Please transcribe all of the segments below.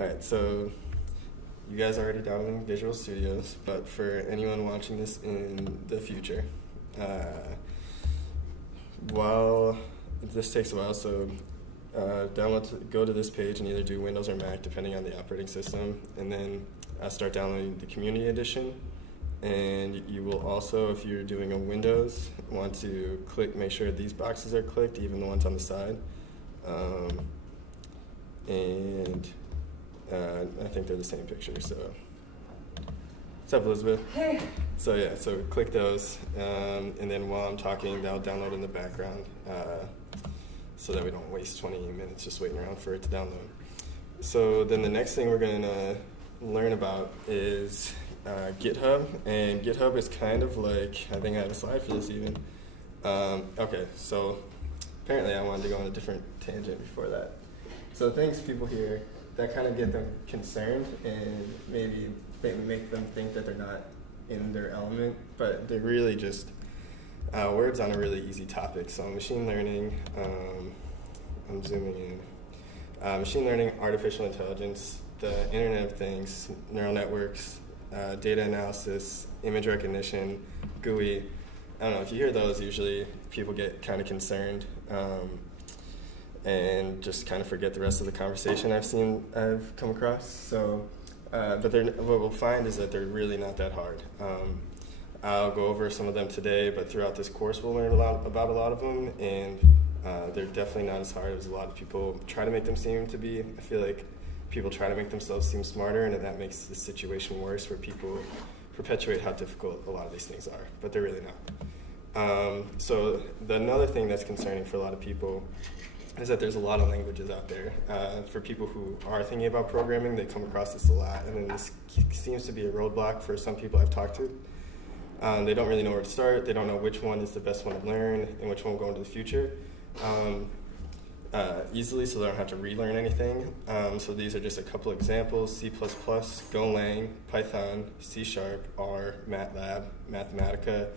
Alright, so you guys are already downloading Visual Studios, but for anyone watching this in the future, while this takes a while, so go to this page and either do Windows or Mac, depending on the operating system, and then start downloading the Community Edition. And you will also, if you're doing a Windows, want to make sure these boxes are clicked, even the ones on the side. I think they're the same picture, so. What's up, Elizabeth? Hey. So yeah, so click those, and then while I'm talking, that'll download in the background, so that we don't waste 20 minutes just waiting around for it to download. So then the next thing we're gonna learn about is GitHub, and GitHub is kind of like, I think I have a slide for this even. Okay, so apparently I wanted to go on a different tangent before that. So things people hear that kind of get them concerned and maybe make them think that they're not in their element, but they're really just words on a really easy topic. So machine learning, I'm zooming in. Machine learning, artificial intelligence, the Internet of Things, neural networks, data analysis, image recognition, GUI. I don't know, if you hear those, usually people get kind of concerned and just kind of forget the rest of the conversation I've come across. So, but what we'll find is that they're really not that hard. I'll go over some of them today, but throughout this course we'll learn about a lot of them, and they're definitely not as hard as a lot of people try to make them seem to be. I feel like people try to make themselves seem smarter, and that makes the situation worse, where people perpetuate how difficult a lot of these things are, but they're really not. So another thing that's concerning for a lot of people is that there's a lot of languages out there. For people who are thinking about programming, they come across this a lot, and then this seems to be a roadblock for some people I've talked to. They don't really know where to start. They don't know which one is the best one to learn and which one will go into the future easily, so they don't have to relearn anything. So these are just a couple examples: C++, Golang, Python, C#, R, MATLAB, Mathematica,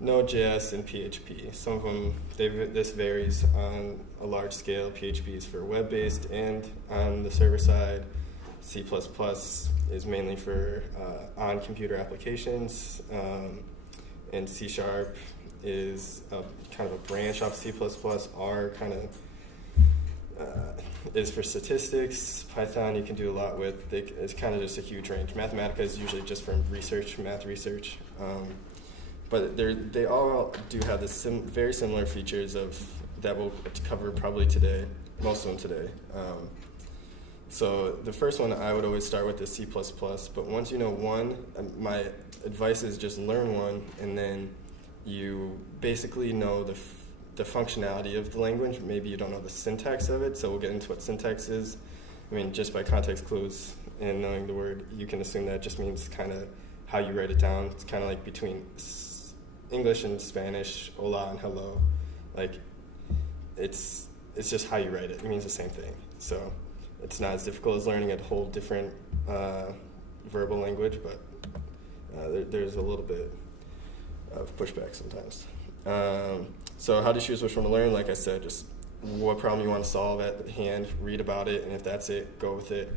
Node.js, and PHP. Some of them, this varies on a large scale. PHP is for web-based, and on the server side, C++ is mainly for on-computer applications, and C# is kind of a branch off C++. R kind of is for statistics. Python you can do a lot with. It's kind of just a huge range. Mathematica is usually just for research, math research. But they all do have this very similar features that we'll cover probably today, most of them today. So the first one I would always start with is C++, but once you know one, my advice is just learn one, and then you basically know the functionality of the language. Maybe you don't know the syntax of it, so we'll get into what syntax is. I mean, just by context clues and knowing the word, you can assume that just means kind of how you write it down. It's kind of like between English and Spanish, hola and hello. Like, it's just how you write it. It means the same thing. So it's not as difficult as learning a whole different verbal language, but there's a little bit of pushback sometimes. So how to choose which one to learn? Like I said, just what problem you want to solve at hand, read about it, and if that's it, go with it.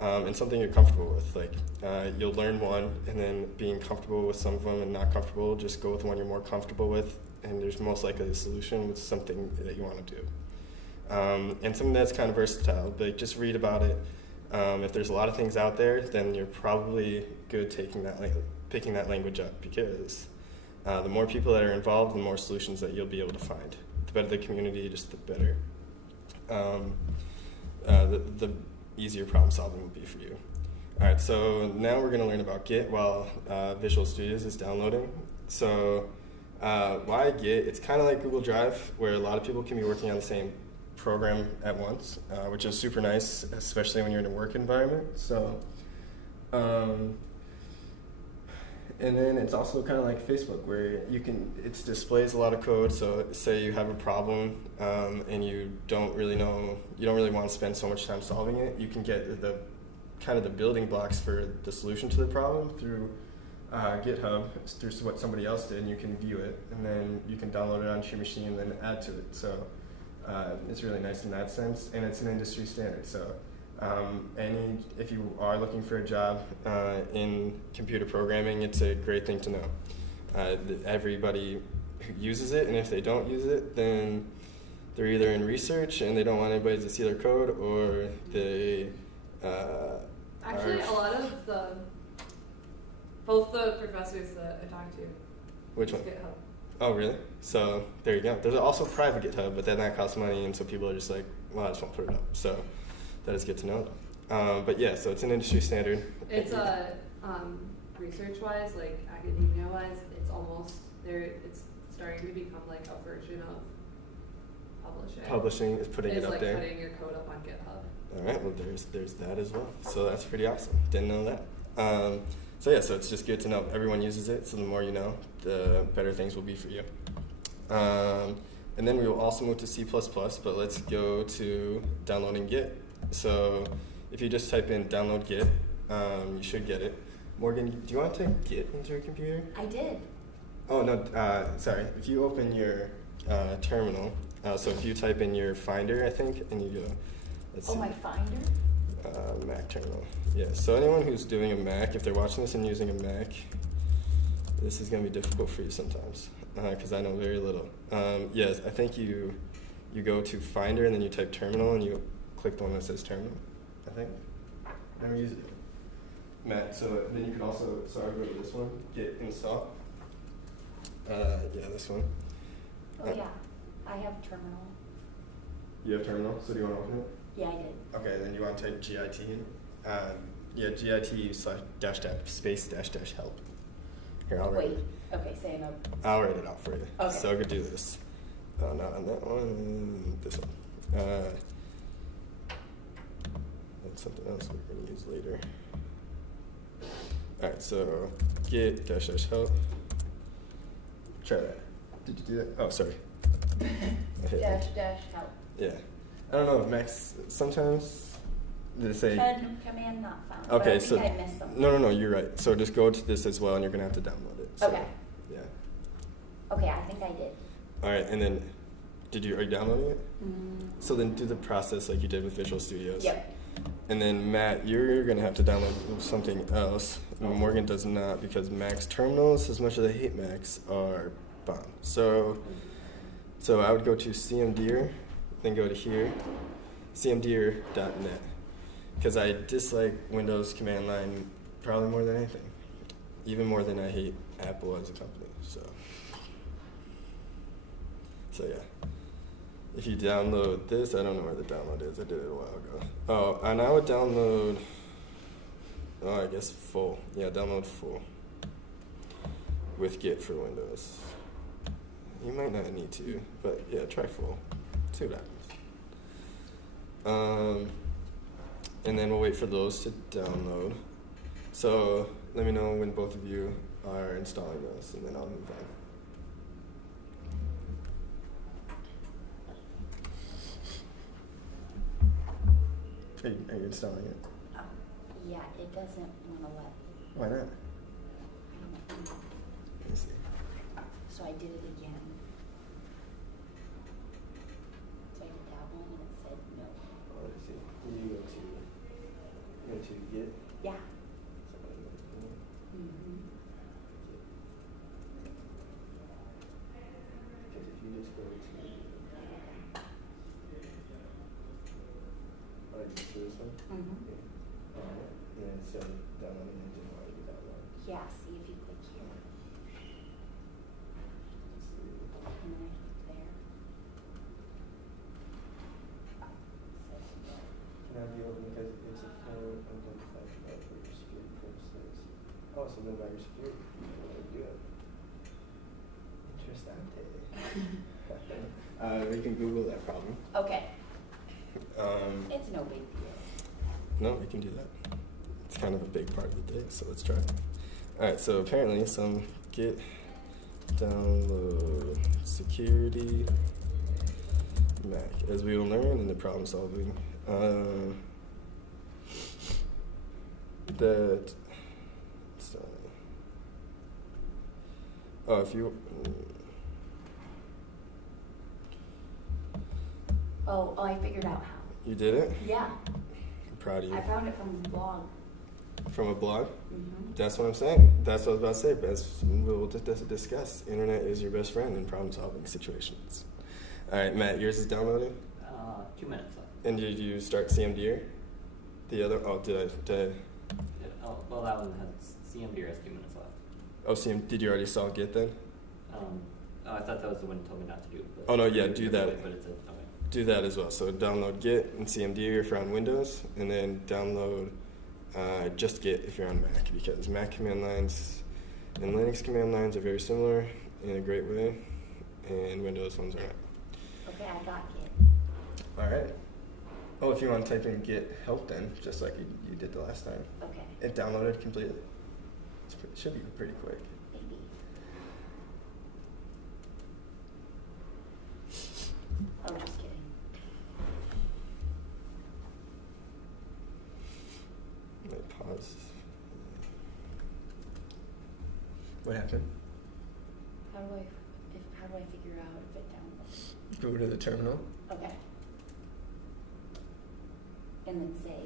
And something you're comfortable with. Like, you'll learn one, and then being comfortable with some of them and not comfortable, just go with one you're more comfortable with, and there's most likely a solution with something that you want to do. And something that's kind of versatile, but just read about it. If there's a lot of things out there, then you're probably good picking that language up, because the more people that are involved, the more solutions that you'll be able to find. The better the community, just the better the easier problem solving will be for you. All right, so now we're going to learn about Git while Visual Studios is downloading. So why Git? It's kind of like Google Drive, where a lot of people can be working on the same program at once, which is super nice, especially when you're in a work environment. So, and then it's also kind of like Facebook, where it displays a lot of code. So say you have a problem and you don't really want to spend so much time solving it, you can get the building blocks for the solution to the problem through GitHub, through what somebody else did, and you can view it, and then you can download it onto your machine and then add to it. So it's really nice in that sense, and it's an industry standard. So If you are looking for a job in computer programming, it's a great thing to know. Everybody uses it, and if they don't use it, then they're either in research and they don't want anybody to see their code, or they actually a lot of both the professors that I talked to. Which one? GitHub. Oh, really? So there you go. There's also private GitHub, but then that costs money, and so people are just like, well, I just won't put it up. So that is good to know. But yeah, so it's an industry standard. It's research-wise, like academia-wise, it's almost there. It's starting to become like a version of publishing. Publishing is putting it up like there. It's like putting your code up on GitHub. All right. Well, there's that as well. So that's pretty awesome. Didn't know that. So yeah, so it's just good to know everyone uses it. So the more you know, the better things will be for you. And then we will also move to C++, but let's go to downloading Git. So if you just type in download Git, you should get it. Morgan, do you want to type Git into your computer? I did. Oh, no, sorry. If you open your terminal, so if you type in your Finder, I think, and you go, let's see. My Finder? Mac terminal. Yeah, so anyone who's doing a Mac, if they're watching this and using a Mac, this is going to be difficult for you sometimes, because I know very little. Yes, I think you go to Finder and then you type terminal and you click the one that says terminal, I think. Never use it. Mac, so then you can also, so I go to this one, Git install. Yeah, this one. Oh yeah, I have terminal. You have terminal, so do you want to open it? Yeah, I did. Okay, then you want to type git in. Yeah, git/-space-help. Here, I'll write Wait, it. okay, say it up. I'll write it out for you. Okay. So I could do this. Not on that one, this one. That's something else we're going to use later. All right, so git-help. Try that. Did you do that? Oh, sorry. --help. Yeah. I don't know, Max, sometimes they say... Command not found. Okay, I think I missed something. No, you're right. So just go to this as well, and you're going to have to download it. So, Okay. Yeah. Okay, I think I did. All right, and then, are you downloading it? So then do the process like you did with Visual Studios. Yep. And then, Matt, you're going to have to download something else. Morgan does not, because Mac's terminals, as much as I hate Macs, are bomb. So I would go to CMD, then go to here, cmd.net, because I dislike Windows command line probably more than anything, even more than I hate Apple as a company. So yeah. If you download this, I don't know where the download is. I did it a while ago. Oh, and I would download, I guess full. Yeah, download full with Git for Windows. You might not need to, but yeah, try full. See what happens. And then we'll wait for those to download. So let me know when both of you are installing those, and then I'll move on. Are you installing it? Oh, yeah, it doesn't want to let me. Why not? I don't know. Let me see. So I did it again. So I did that one and it said no. Oh, let's see. You go to Git. Yeah. Because if you just go to this one? Yeah. And then it said downloading engine, why did that one? Yeah, see if you click here. And then I click there. Can I be open because it's a full unidentified for your security purposes? Oh, so then by your security, you want to do it. Interessante. We can Google that problem. Okay. It's no big deal. No, we can do that. It's kind of a big part of the day, so let's try it. All right, so apparently some Git download security Mac, as we will learn in the problem solving. If you. Oh, I figured out how. You did it? Yeah. proud of you. I found it from a blog. From a blog? Mm-hmm. That's what I'm saying. That's what I was about to say. But as we'll discuss, internet is your best friend in problem-solving situations. All right, Matt, yours is downloading? 2 minutes left. And did you start CMD? The other? Oh, did I? Oh, well, that one has CMD has 2 minutes left. Oh, did you already install Git then? Oh, I thought that was the one you told me not to do. But oh no, yeah, do that. But it's okay. Do that as well. So download Git and CMD if you're on Windows, and then download just Git if you're on Mac, because Mac command lines and Linux command lines are very similar in a great way, and Windows ones are not. Okay, I got Git. All right. Oh, if you want to type in Git help then, just like you did the last time. Okay. It downloaded completely. It should be pretty quick. Maybe. Oh, just kidding. Let me pause. What happened? How do I figure out if it downloads? Go to the terminal. Okay. And then say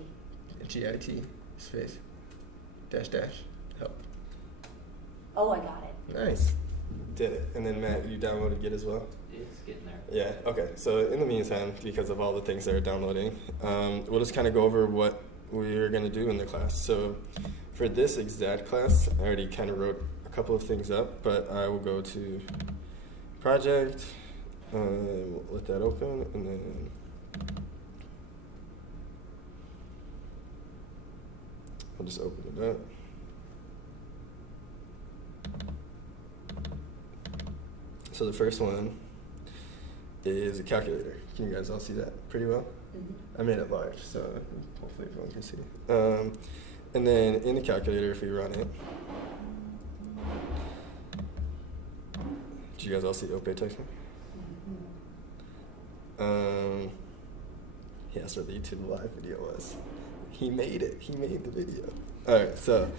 GIT space dash help. Oh, I got it. Nice. Did it. And then Matt, you downloaded Git as well? It's getting there. Yeah, okay. So in the meantime, because of all the things that are downloading, we'll just kind of go over what we're going to do in the class. So for this exact class, I already kind of wrote a couple of things up, but I will go to project, we'll let that open, and then I'll just open it up. So the first one is a calculator. Can you guys all see that pretty well? Mm-hmm. I made it large, so hopefully everyone can see. And then in the calculator, if we run it, did you guys all see Ope text me? Yeah, so the YouTube live video was. He made it. He made the video. All right, so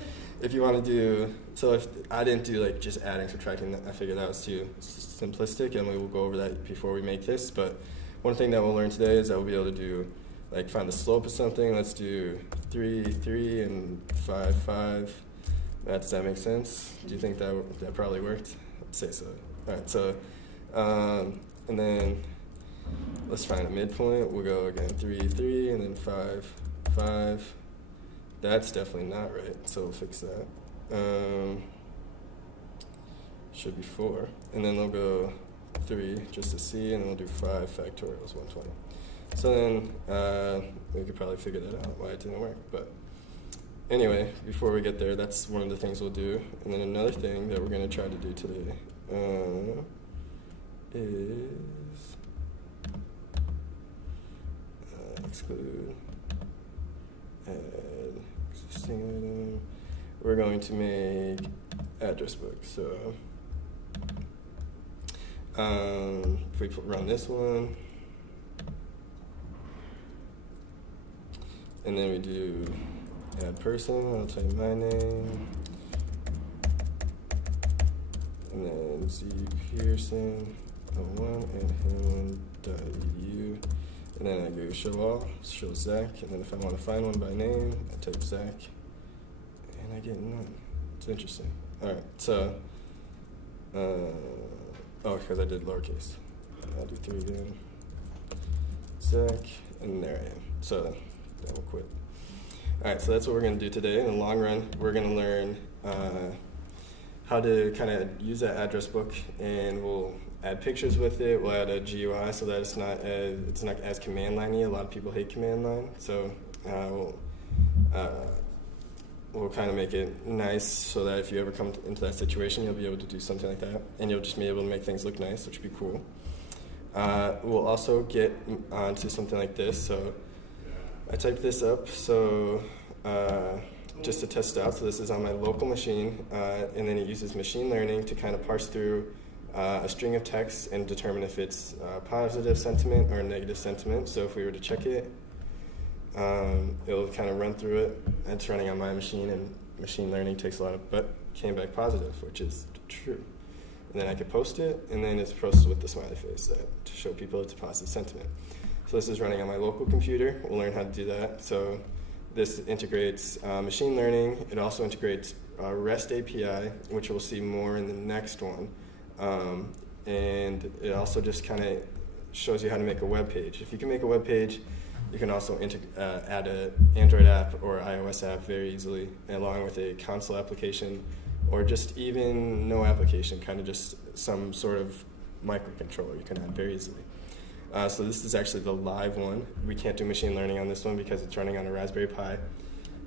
if you want to do, so if I didn't do like just adding, subtracting, I figured that was too simplistic, and we will go over that before we make this. But one thing that we'll learn today is that we'll be able to do, like, find the slope of something. Let's do 3, 3, and 5, 5. Does that make sense? Do you think that probably worked? I'd say so. All right, so, and then let's find a midpoint. We'll go again 3, 3, and then 5, 5. That's definitely not right, so we'll fix that. Should be 4. And then they'll go 3 just to see, and then we'll do 5 factorials 120. So then we could probably figure that out, why it didn't work. But anyway, before we get there, that's one of the things we'll do. And then another thing that we're going to try to do today is exclude, add existing item. We're going to make address book. So if we run this one, and then we do add person, I'll type my name, and then Z Pearson 01 and him1.edu, and then I go show all, show Zach, and then if I want to find one by name, I type Zach, and I get none. It's interesting. All right, so, because I did lowercase. I'll do 3 again. Zach, and there I am. So that will quit. All right, so that's what we're going to do today. In the long run, we're going to learn how to kind of use that address book, and we'll add pictures with it. We'll add a GUI so that it's not as command line-y. A lot of people hate command line, so we'll kind of make it nice so that if you ever come into that situation, you'll be able to do something like that, and you'll just be able to make things look nice, which would be cool. We'll also get onto something like this. So I typed this up so just to test it out. So this is on my local machine, and then it uses machine learning to kind of parse through a string of text and determine if it's positive sentiment or negative sentiment. So if we were to check it, it'll kind of run through it. It's running on my machine, and machine learning takes a lot of, but came back positive, which is true. And then I could post it, and then it's posted with the smiley face to show people it's a positive sentiment. So this is running on my local computer. We'll learn how to do that. So this integrates machine learning. It also integrates REST API, which we'll see more in the next one. And it also just kind of shows you how to make a web page. If you can make a web page, you can also add an Android app or iOS app very easily, along with a console application, or just even no application, kind of just some sort of microcontroller you can add very easily. So this is actually the live one. We can't do machine learning on this one because it's running on a Raspberry Pi.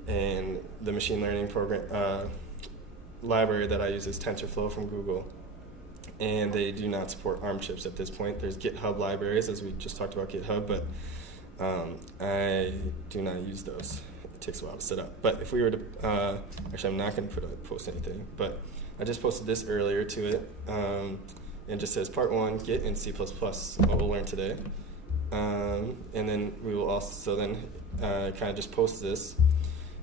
And the machine learning program library that I use is TensorFlow from Google. And they do not support ARM chips at this point. There's GitHub libraries, as we just talked about GitHub, but I do not use those. It takes a while to set up. But if we were to, actually I'm not going to post anything, but I just posted this earlier to it. It just says part 1, Git and C++, what we'll learn today. And then we will also then kind of just post this.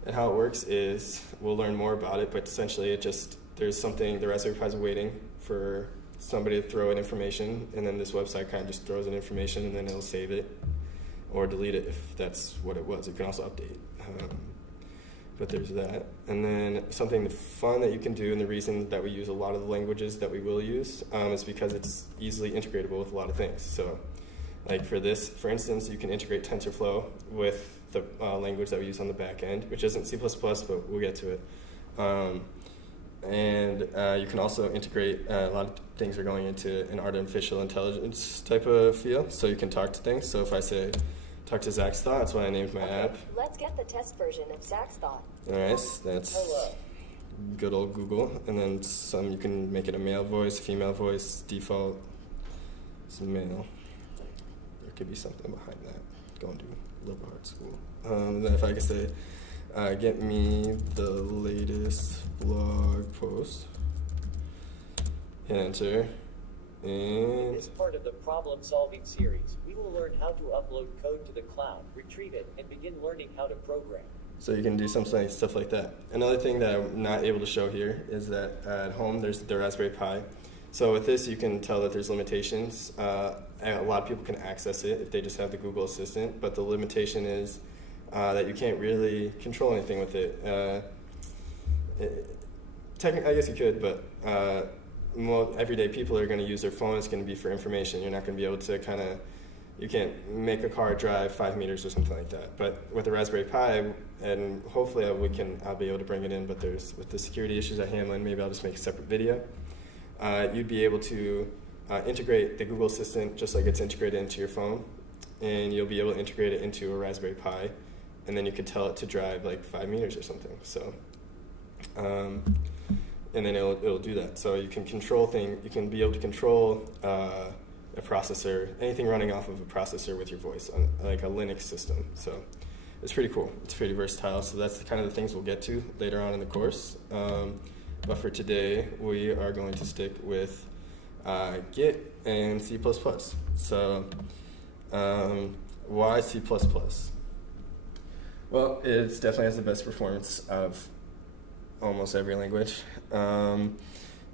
And how it works is we'll learn more about it, but essentially it just, there's something, the Raspberry Pi is waiting for somebody to throw in information, and then this website kind of just throws in information, and then it'll save it or delete it if that's what it was. You can also update. But there's that. And then something fun that you can do, and the reason that we use a lot of the languages that we will use is because it's easily integratable with a lot of things. So like for this, for instance, you can integrate TensorFlow with the language that we use on the back end, which isn't C++, but we'll get to it. And you can also integrate, a lot of things are going into an artificial intelligence type of feel, so you can talk to things. So if I say, talk to Zach's Thought, that's why I named my app. Let's get the test version of Zach's Thought. All right, that's good old Google. And then some, you can make it a male voice, female voice, default, it's male. There could be something behind that. Going to liberal arts school. Then if I could say, get me the latest blog post, hit enter, and As part of the problem-solving series, we will learn how to upload code to the cloud, retrieve it, and begin learning how to program. so you can do some stuff like that. Another thing that I'm not able to show here is that at home there's the Raspberry Pi. So with this you can tell that there's limitations. A lot of people can access it if they just have the Google Assistant, but the limitation is that you can't really control anything with it. Technically, I guess you could, but everyday people are going to use their phone. It's going to be for information. You're not going to be able to you can't make a car drive 5 meters or something like that. But with the Raspberry Pi, and hopefully I'll be able to bring it in, but with the security issues I handle, maybe I'll just make a separate video. You'd be able to integrate the Google Assistant just like it's integrated into your phone, and you'll be able to integrate it into a Raspberry Pi, and then you could tell it to drive like 5 meters or something. So, and then it'll do that. So you can control things. You can be able to control a processor, anything running off of a processor with your voice, like a Linux system. So it's pretty cool. It's pretty versatile. So that's the kind of the things we'll get to later on in the course. But for today, we are going to stick with Git and C++. So why C++? Well, it definitely has the best performance of almost every language.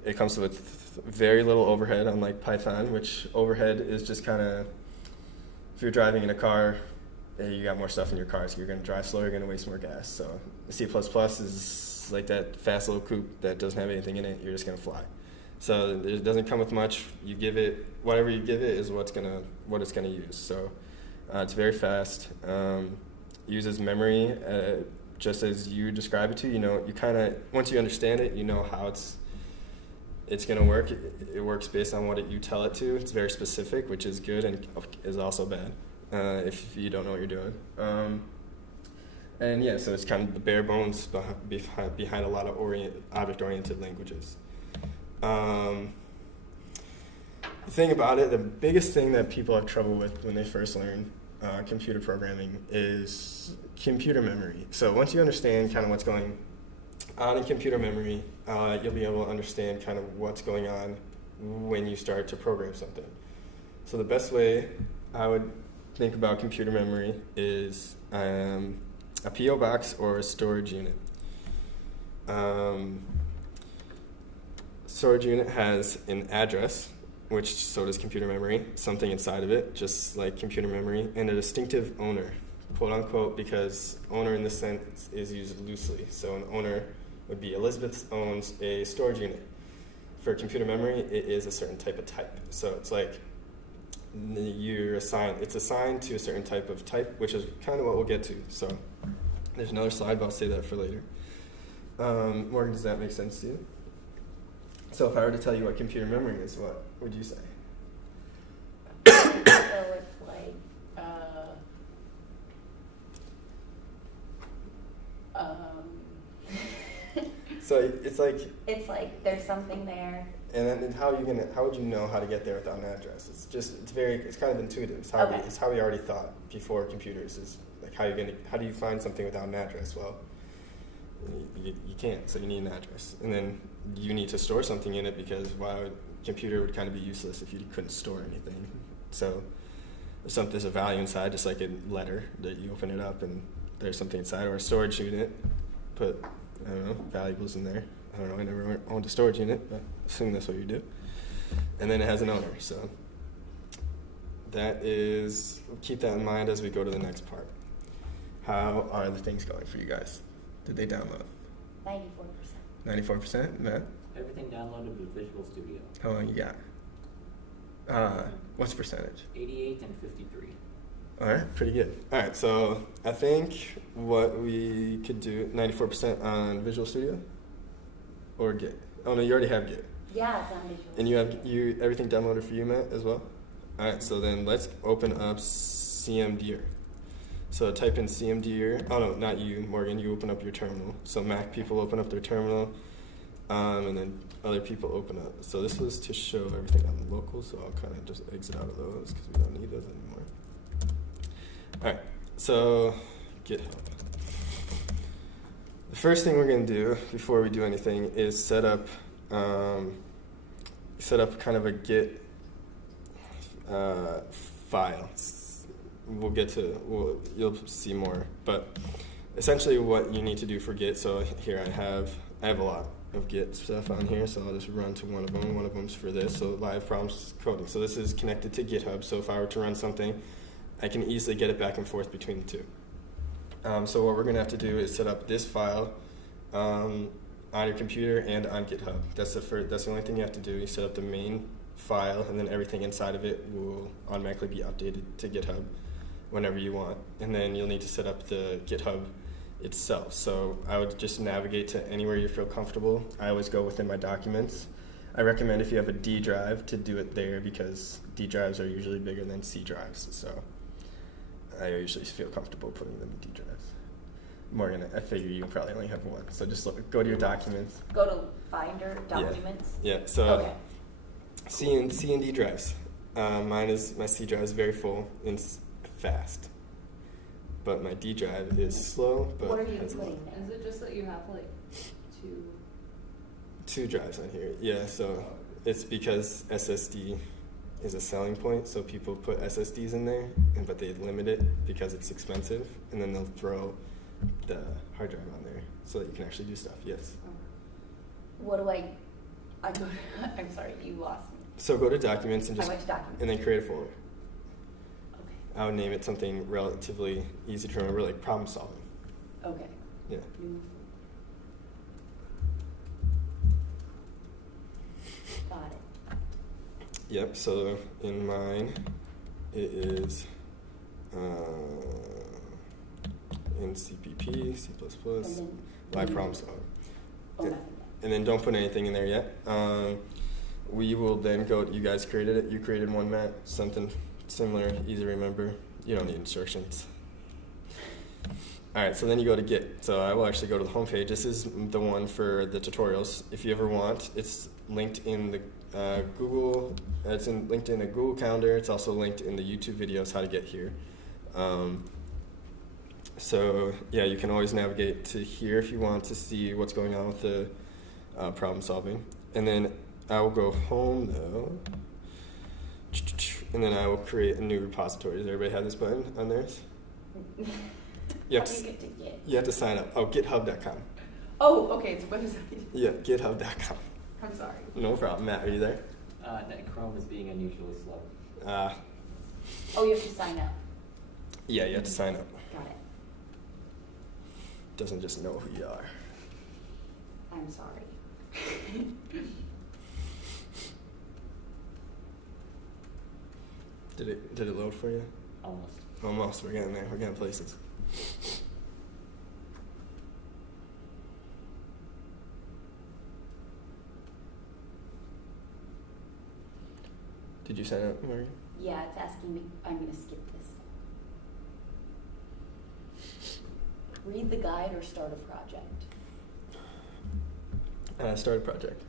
It comes with very little overhead, unlike Python, which overhead is just kind of, if you're driving in a car, you got more stuff in your car, so you're going to drive slower, you're going to waste more gas. So the C++ is like that fast little coupe that doesn't have anything in it, you're just going to fly. So it doesn't come with much. You give it, whatever you give it is what it's going to use. So it's very fast. Uses memory just as you describe it to. You kind of, once you understand it, you know how it's going to work. It works based on what you tell it to. It's very specific, which is good and is also bad if you don't know what you're doing. And yeah, so it's kind of the bare bones behind a lot of object-oriented languages. The thing about it, the biggest thing that people have trouble with when they first learn computer programming is computer memory. So once you understand kind of what's going on in computer memory, you'll be able to understand kind of what's going on when you start to program something. So the best way I would think about computer memory is a PO box or a storage unit. Storage unit has an address, which so does computer memory, something inside of it, just like computer memory, and a distinctive owner. quote unquote, because owner in this sense is used loosely. So an owner would be Elizabeth owns a storage unit. For computer memory, it is a certain type of type. So it's like it's assigned to a certain type of type, which is kind of what we'll get to. So there's another slide, but I'll save that for later. Morgan, does that make sense to you? So if I were to tell you what computer memory is, what would you say? So it's like, So it's like. it's like there's something there. And then how would you know how to get there without an address? It's kind of intuitive. It's how we already thought before computers. Is like how do you find something without an address? Well, you can't, so you need an address. And then you need to store something in it because computer would kind of be useless if you couldn't store anything. So there's a value inside, just like a letter that you open it up and there's something inside, or a storage unit. Put, I don't know, valuables in there. I don't know, I never owned a storage unit, but I assume that's what you do. And then it has an owner, so keep that in mind as we go to the next part. How are the things going for you guys? Did they download? 94%. 94%, Matt? Everything downloaded with Visual Studio. How long you got? What's the percentage? 88 and 53. All right, pretty good. All right, so I think what we could do, 94% on Visual Studio or Git. Oh no, you already have Git. Yeah, it's on Visual And you have everything downloaded for you, Matt, as well? All right, so then let's open up CMD. So type in CMD. Oh no, not you, Morgan. You open up your terminal. So Mac people open up their terminal, and then other people open up. So this was to show everything on the local, so I'll kind of just exit out of those because we don't need those anymore. All right, so GitHub. The first thing we're going to do before we do anything is set up kind of a Git file. You'll see more, but essentially what you need to do for Git. So here I have a lot of Git stuff on here, so I'll just run to one of them. One of them's for this, so live problems coding. So this is connected to GitHub. So if I were to run something, I can easily get it back and forth between the two. So what we're going to have to do is set up this file on your computer and on GitHub. That's the only thing you have to do. You set up the main file, and then everything inside of it will automatically be updated to GitHub whenever you want. And then you'll need to set up the GitHub itself. So I would just navigate to anywhere you feel comfortable. I always go within my documents. I recommend if you have a D drive to do it there because D drives are usually bigger than C drives. So I usually feel comfortable putting them in D drives. Morgan, I figure you probably only have one. So just go to your documents. Go to Finder, Documents. Yeah, so Okay. C and D drives. My C drive is very full and fast. But my D drive is slow, but What are you has putting a lot. there? Is it just that you have like Two drives on here. Yeah, so it's because SSD is a selling point, so people put SSDs in there, but they limit it because it's expensive, and then they'll throw the hard drive on there so that you can actually do stuff. Yes. What do I go I'm sorry, you lost me. So go to Documents and I went to Documents. and then create a folder. Okay. I would name it something relatively easy to remember, like problem solving. Okay. Yeah. Got it. Yep. So in mine, it is in CPP, C++, live problem solving. Oh, nothing yet. And then don't put anything in there yet. We will then go, you guys created it. You created one, Matt, something similar, easy to remember. You don't need instructions. All right, so then you go to Git. So I will actually go to the homepage. This is the one for the tutorials. If you ever want, it's linked in the Google. It's linked in a Google Calendar. It's also linked in the YouTube videos how to get here. So yeah, you can always navigate to here if you want to see what's going on with the problem solving. And then I will go home though, and then I will create a new repository. Does everybody have this button on theirs? You have, How do you get to Git? you have to sign up. Oh, github.com. Oh, okay, it's a website. Yeah, github.com. I'm sorry. No problem. Matt, are you there? Chrome is being unusually slow. Oh, you have to sign up. Yeah, you have to sign up. Got it. doesn't just know who you are. I'm sorry. Did it load for you? Almost. Almost. We're getting there. We're getting places. Did you sign up, Marie? Yeah, it's asking me. I'm going to skip this. Read the guide or start a project. Start a project.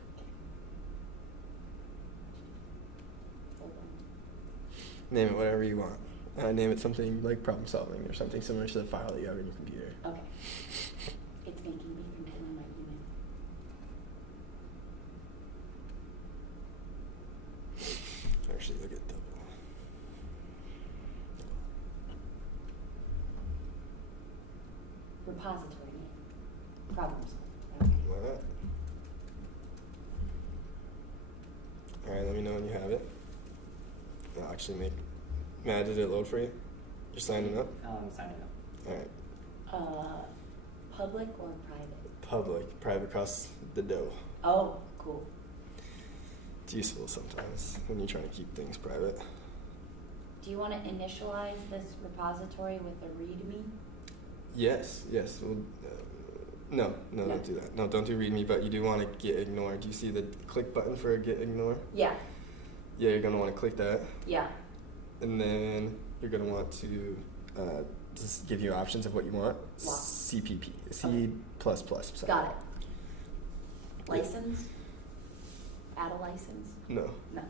Hold on. Name it whatever you want. Name it something like problem solving or something similar to the file that you have in your computer. Okay. It's making me enter my email. Actually, look at double. Repository name. Problem solving. Okay. What? Alright, let me know when you have it. I'll actually Matt, did it load for you? You're signing up? I'm signing up. Alright. Public or private? Public. Private costs the dough. Oh, cool. It's useful sometimes when you're trying to keep things private. Do you want to initialize this repository with a README? Yes. Well, no, don't do that. No, don't do README, but you do want to git ignore. Do you see the click button for git ignore? Yeah. Yeah, you're going to want to click that. Yeah. And then you're going to want to just give you options of what you want. Wow. CPP. C++. Sorry. Got it. License? Add a license? No. No. Okay.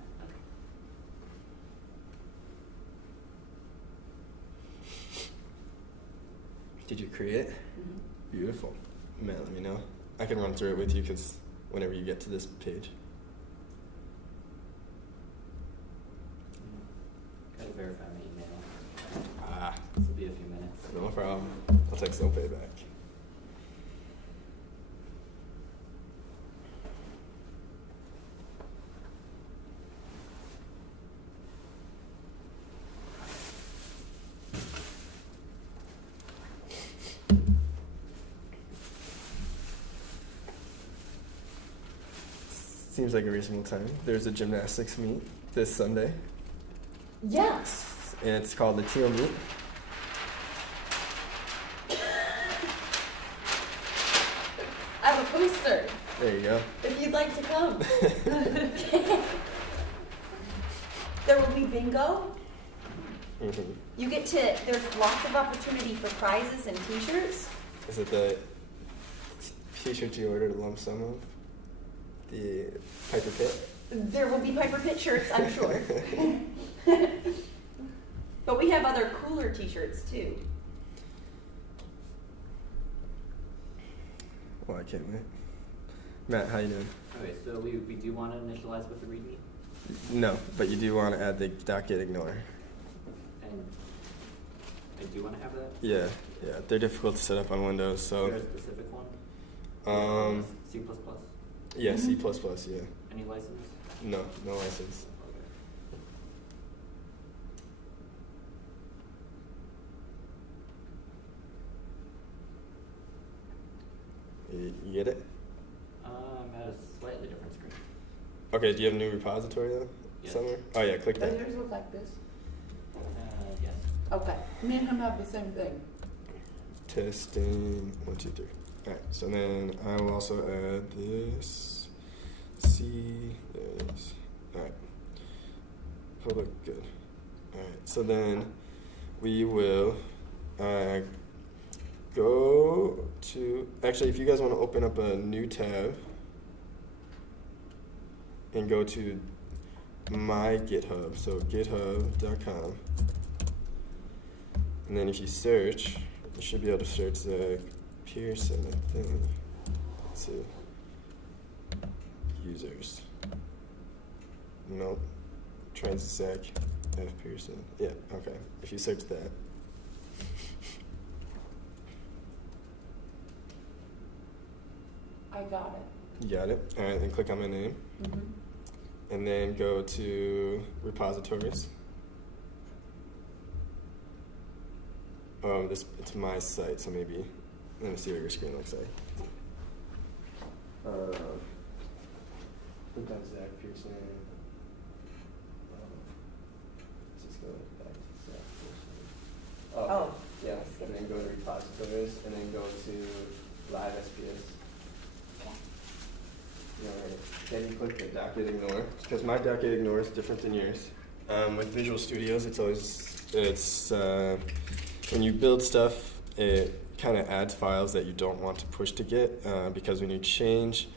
Did you create it? Mm-hmm. Beautiful. Matt, let me know. I can run through it with you because whenever you get to this page. Gotta verify my email. Ah, This will be a few minutes. no problem. I'll text no payback. Seems like a reasonable time. There's a gymnastics meet this Sunday, Yeah. and it's called the Teal Meet. I have a poster There you go. if you'd like to come. There will be bingo. Mm-hmm. You get to, there's lots of opportunity for prizes and t-shirts. Is it the t-shirt you ordered a lump sum of? The Piper Pit? There will be Piper Pit shirts, I'm sure. But we have other cooler t-shirts too. Well, I can't wait. Matt, how you doing? Okay, so we do want to initialize with the README, No, but you do want to add the .git ignore. and I do want to have that. Yeah, they're difficult to set up on Windows, Is there a so specific one? C++. yeah, C++, yeah. Any license? No license. Okay. You get it? I'm at a slightly different screen. Okay, do you have a new repository though? Yes. Somewhere? Oh yeah, click Does that. yours look like this? Yes. Okay. Me and him have the same thing. Testing 1, 2, 3. Alright, so then I will also add this this. Alright. Public good. Alright, so then we will go to, actually if you guys want to open up a new tab and go to my GitHub, so github.com, and then if you search, you should be able to search Zach Pearson, I think. Let's see. Users. Nope. Try Zach F. Pearson. Yeah, okay. If you search that. I got it. You got it? Alright, then click on my name. Mm-hmm. And then go to repositories. It's my site, so maybe Let me see what your screen looks like. Put down Zach Pearson. Let's just go back to Zach Pearson. Oh, yeah. I skipped And then it. go to repositories, and then go to live SPS. Okay. Then you click the docket ignore, because my docket ignore is different than yours. With Visual Studios, when you build stuff, it kind of adds files that you don't want to push to Git, because when you change,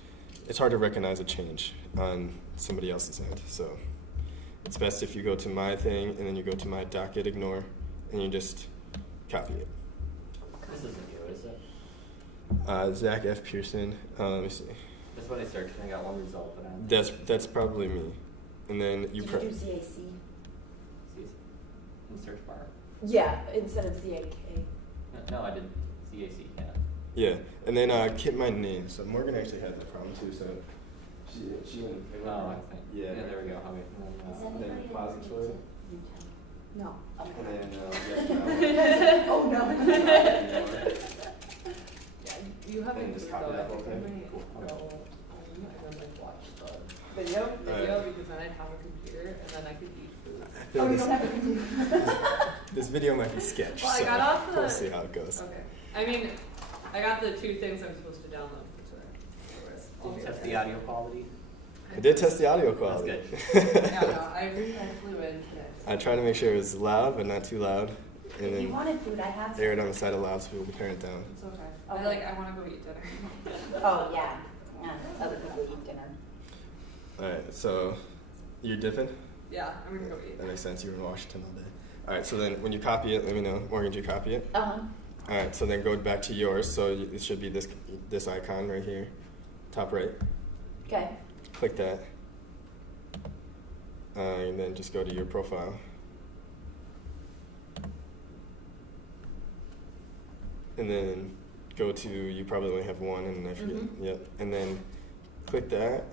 it's hard to recognize a change on somebody else's end. So it's best if you go to my thing, and then you go to my docket ignore, and you just copy it. This isn't you, is it? Zach F. Pearson. Let me see. That's what I searched, and I got one result, but I'm... That's probably me. And then you Did you do ZAC? in search bar. Yeah, instead of ZAK. No, I did CAC, yeah. Yeah, and then keep my name. So Morgan actually had that problem too. So she went. Oh, I think. Yeah. There we go. Okay. Is then anybody repository. No. And Okay. then Oh no. Yeah, you have And to just go copy that whole back thing? and Cool. go home and then like watch the video because then I'd have a computer and then I could eat food. I feel Oh, you this, don't have a computer. this video might be sketch. Well, I so got off the- we'll see how it goes. Okay. I mean, I got the 2 things I'm supposed to download for today. Did you test the audio quality? I did test the audio quality. That's Yeah, no, I flew in today. I tried to make sure it was loud, but not too loud, and If you then wanted food, I have air it some. on the side of loud so people can turn it down. It's okay. Okay. I want to go eat dinner. Oh yeah. Other people eat dinner. All right, so you're dipping. Yeah, I'm gonna go eat. That makes sense. You were in Washington all day. All right, so then when you copy it, let me know. Morgan, did you copy it? Uh-huh. All right, so then go back to yours. So it should be this icon right here, top right. Okay. Click that, and then just go to your profile. And then go to, you probably only have one, and I forget. Mhm. Yep. And then click that.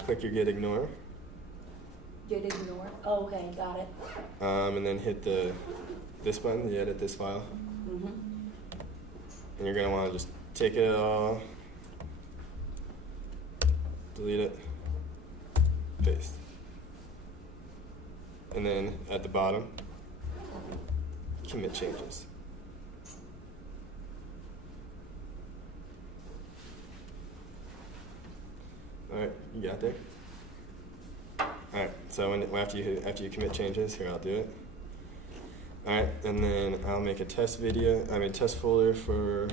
Click your Git ignore, Did ignore. Oh, okay, got it. and then hit this button, the edit this file. Mm-hmm. And you're gonna want to just take it all, delete it, paste. And then at the bottom, commit changes. All right, you got there? All right, so after you commit changes, here, I'll do it. All right, and then I'll make a test folder for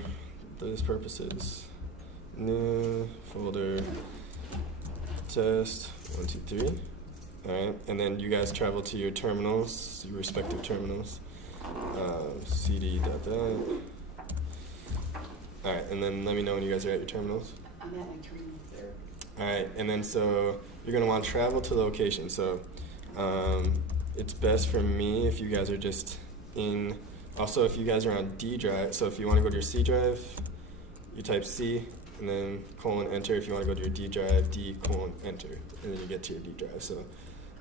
those purposes. New folder, test, 1, 2, 3. All right, and then you guys travel to your terminals, your respective terminals. CD dot that. All right, and then let me know when you guys are at your terminals. I'm at my terminal. There. All right, and then so you're gonna want to travel to the location. So it's best for me if you guys are just in. Also, if you guys are on D drive, so if you want to go to your C drive, you type C and then colon enter. If you want to go to your D drive, D colon enter, and then you get to your D drive. So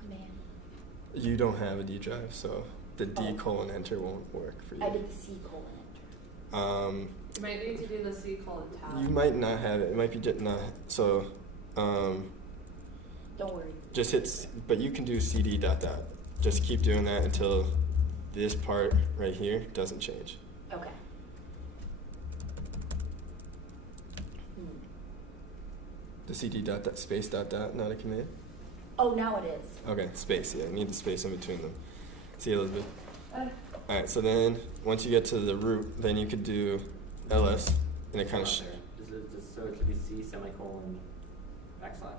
Man. you don't have a D drive, so the D Oh. colon enter won't work for you. I did the C colon enter. You might need to do the C colon tab. You might not have it. It might be just not. So Don't worry. just but you can do CD dot dot. Just keep doing that until this part right here doesn't change. Okay. The CD dot dot space dot dot, not a command? Oh, now it is. Okay, space, yeah, need the space in between them. See, Elizabeth? Uh. Alright, so then once you get to the root, then you could do ls, and it kind of So it should be C semicolon backslash.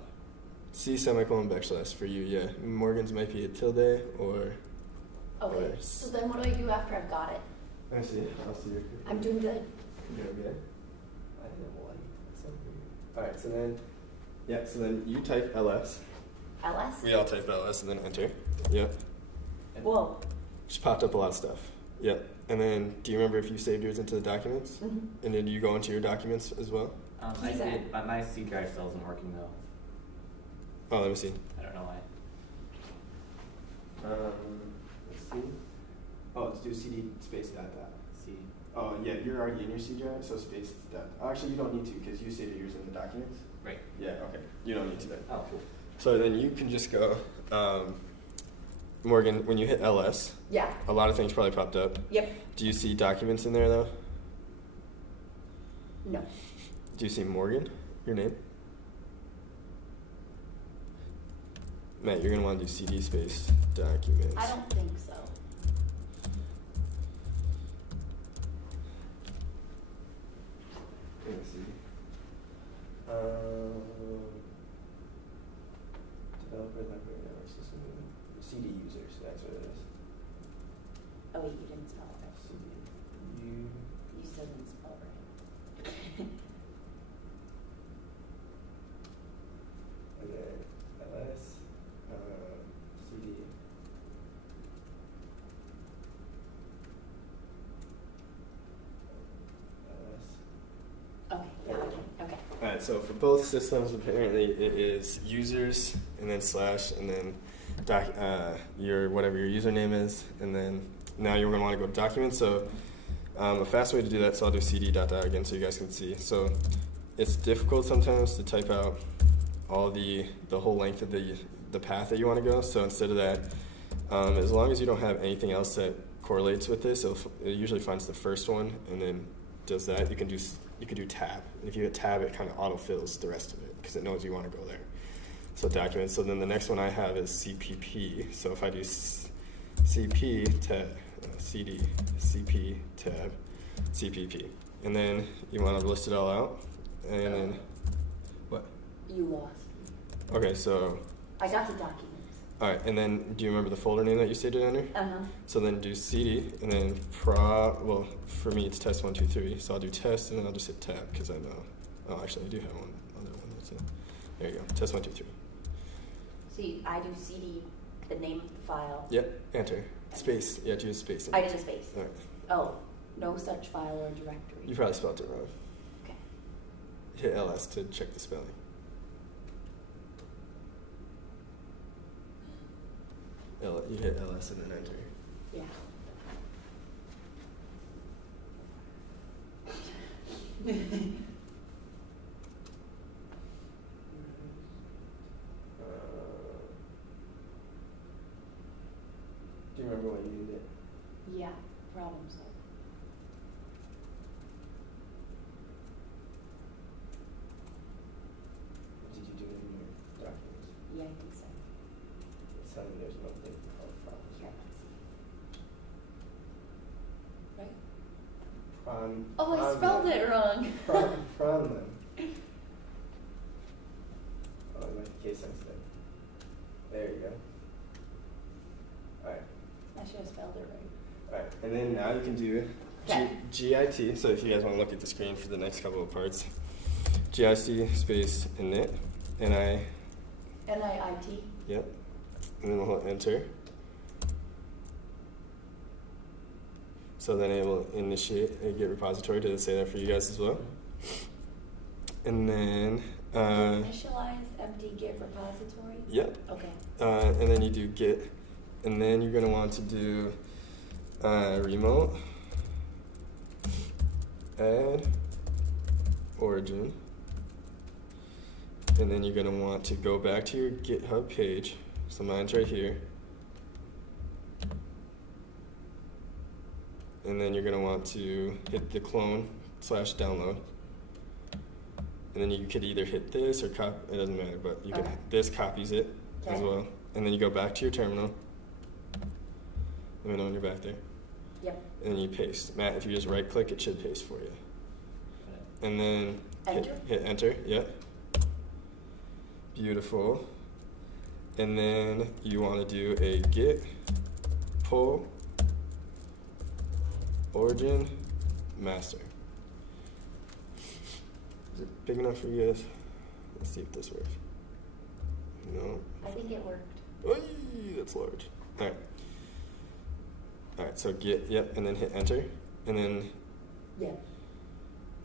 C semicolon backslash for you, yeah. Morgan's might be a tilde or. Okay. or So then what do I do after I've got it? Let me see. I'll see your. I'm doing good. You're good. I have light. Alright, so then you type ls. LS? We all type ls and then enter. Yep. Whoa. Just popped up a lot of stuff. Yep. And then, do you remember if you saved yours into the documents? Mm-hmm. And then you go into your documents as well? I He's did, at- but my C drive still isn't working though. Oh, let me see. I don't know why. Let's see. Oh, let's do CD space dot dot. C. Oh, yeah, you're already in your C drive, so space that. Actually, you don't need to because you saved yours in the documents. Right. Yeah, okay. You don't need to then. Oh, cool. So then you can just go, Morgan, when you hit LS, Yeah. a lot of things probably popped up. Yep. Do you see documents in there though? No. Do you see Morgan, your name? Matt, you're going to want to do CD space documents. I don't think so. Let me see. Developer library network system. CD users, that's what it is. Oh wait, you didn't spell it right. CD. You still didn't spell it right. And then LS, CD. LS. Okay, yeah, okay. Alright, so for both systems, apparently it is users, and then slash, and then your whatever your username is, and then now you're going to want to go to documents. So a fast way to do that, so I'll do cd dot again so you guys can see. So it's difficult sometimes to type out all the whole length of the path that you want to go. So instead of that, as long as you don't have anything else that correlates with this, it usually finds the first one and then does that. You can do tab, and if you hit tab, it kind of autofills the rest of it because it knows you want to go there. So documents. So then the next one I have is CPP. So if I do CP tab, CD CP tab CPP, and then you want to list it all out, and then what? You lost. Okay, so I got the documents. all right, and then do you remember the folder name that you saved it under? So then do CD, and then well, for me it's test 1, 2, 3. So I'll do test, and then I'll just hit tab because I know. Oh, actually, I do have one other one. That's it. There you go. Test 1, 2, 3. See, I do CD, the name of the file. Yep. Enter. Space. Yeah, use space. I did a space. All right. Oh, no such file or directory. You probably spelled it wrong. Okay. Hit LS to check the spelling. You hit LS and then enter. Yeah. Do you remember when you did it? Yeah, problem solved. Did you do it in your documents? Yeah, I think so. It's telling me there's no thing called problems. Here, let's see. Right? Oh, I spelled it wrong. Problem. Oh, it might be case sensitive. There you go. Alright. I should have spelled it right. Alright, and then now you can do GIT. So if you guys want to look at the screen for the next couple of parts, GIT space init, NIIT. Yep. And then we'll hit enter. So then it will initiate a Git repository. Did it say that for you guys as well? And then Initialize empty Git repository? Yep. Okay. And then you do Git, and then you're going to want to do remote, add origin, and then you're going to want to go back to your GitHub page. So mine's right here. And then you're going to want to hit the clone/download. And then you could either hit this or it doesn't matter, but you can this copies it as well. And then you go back to your terminal. Let me know when you're back there. Yep. And then you paste. Matt, if you just right click, it should paste for you. And then hit enter. Yep. Beautiful. And then you want to do a git pull origin master. Is it big enough for you guys? Let's see if this works. No. I think it worked. Oy, that's large. Alright. Alright, so git, yep, and then hit enter. And then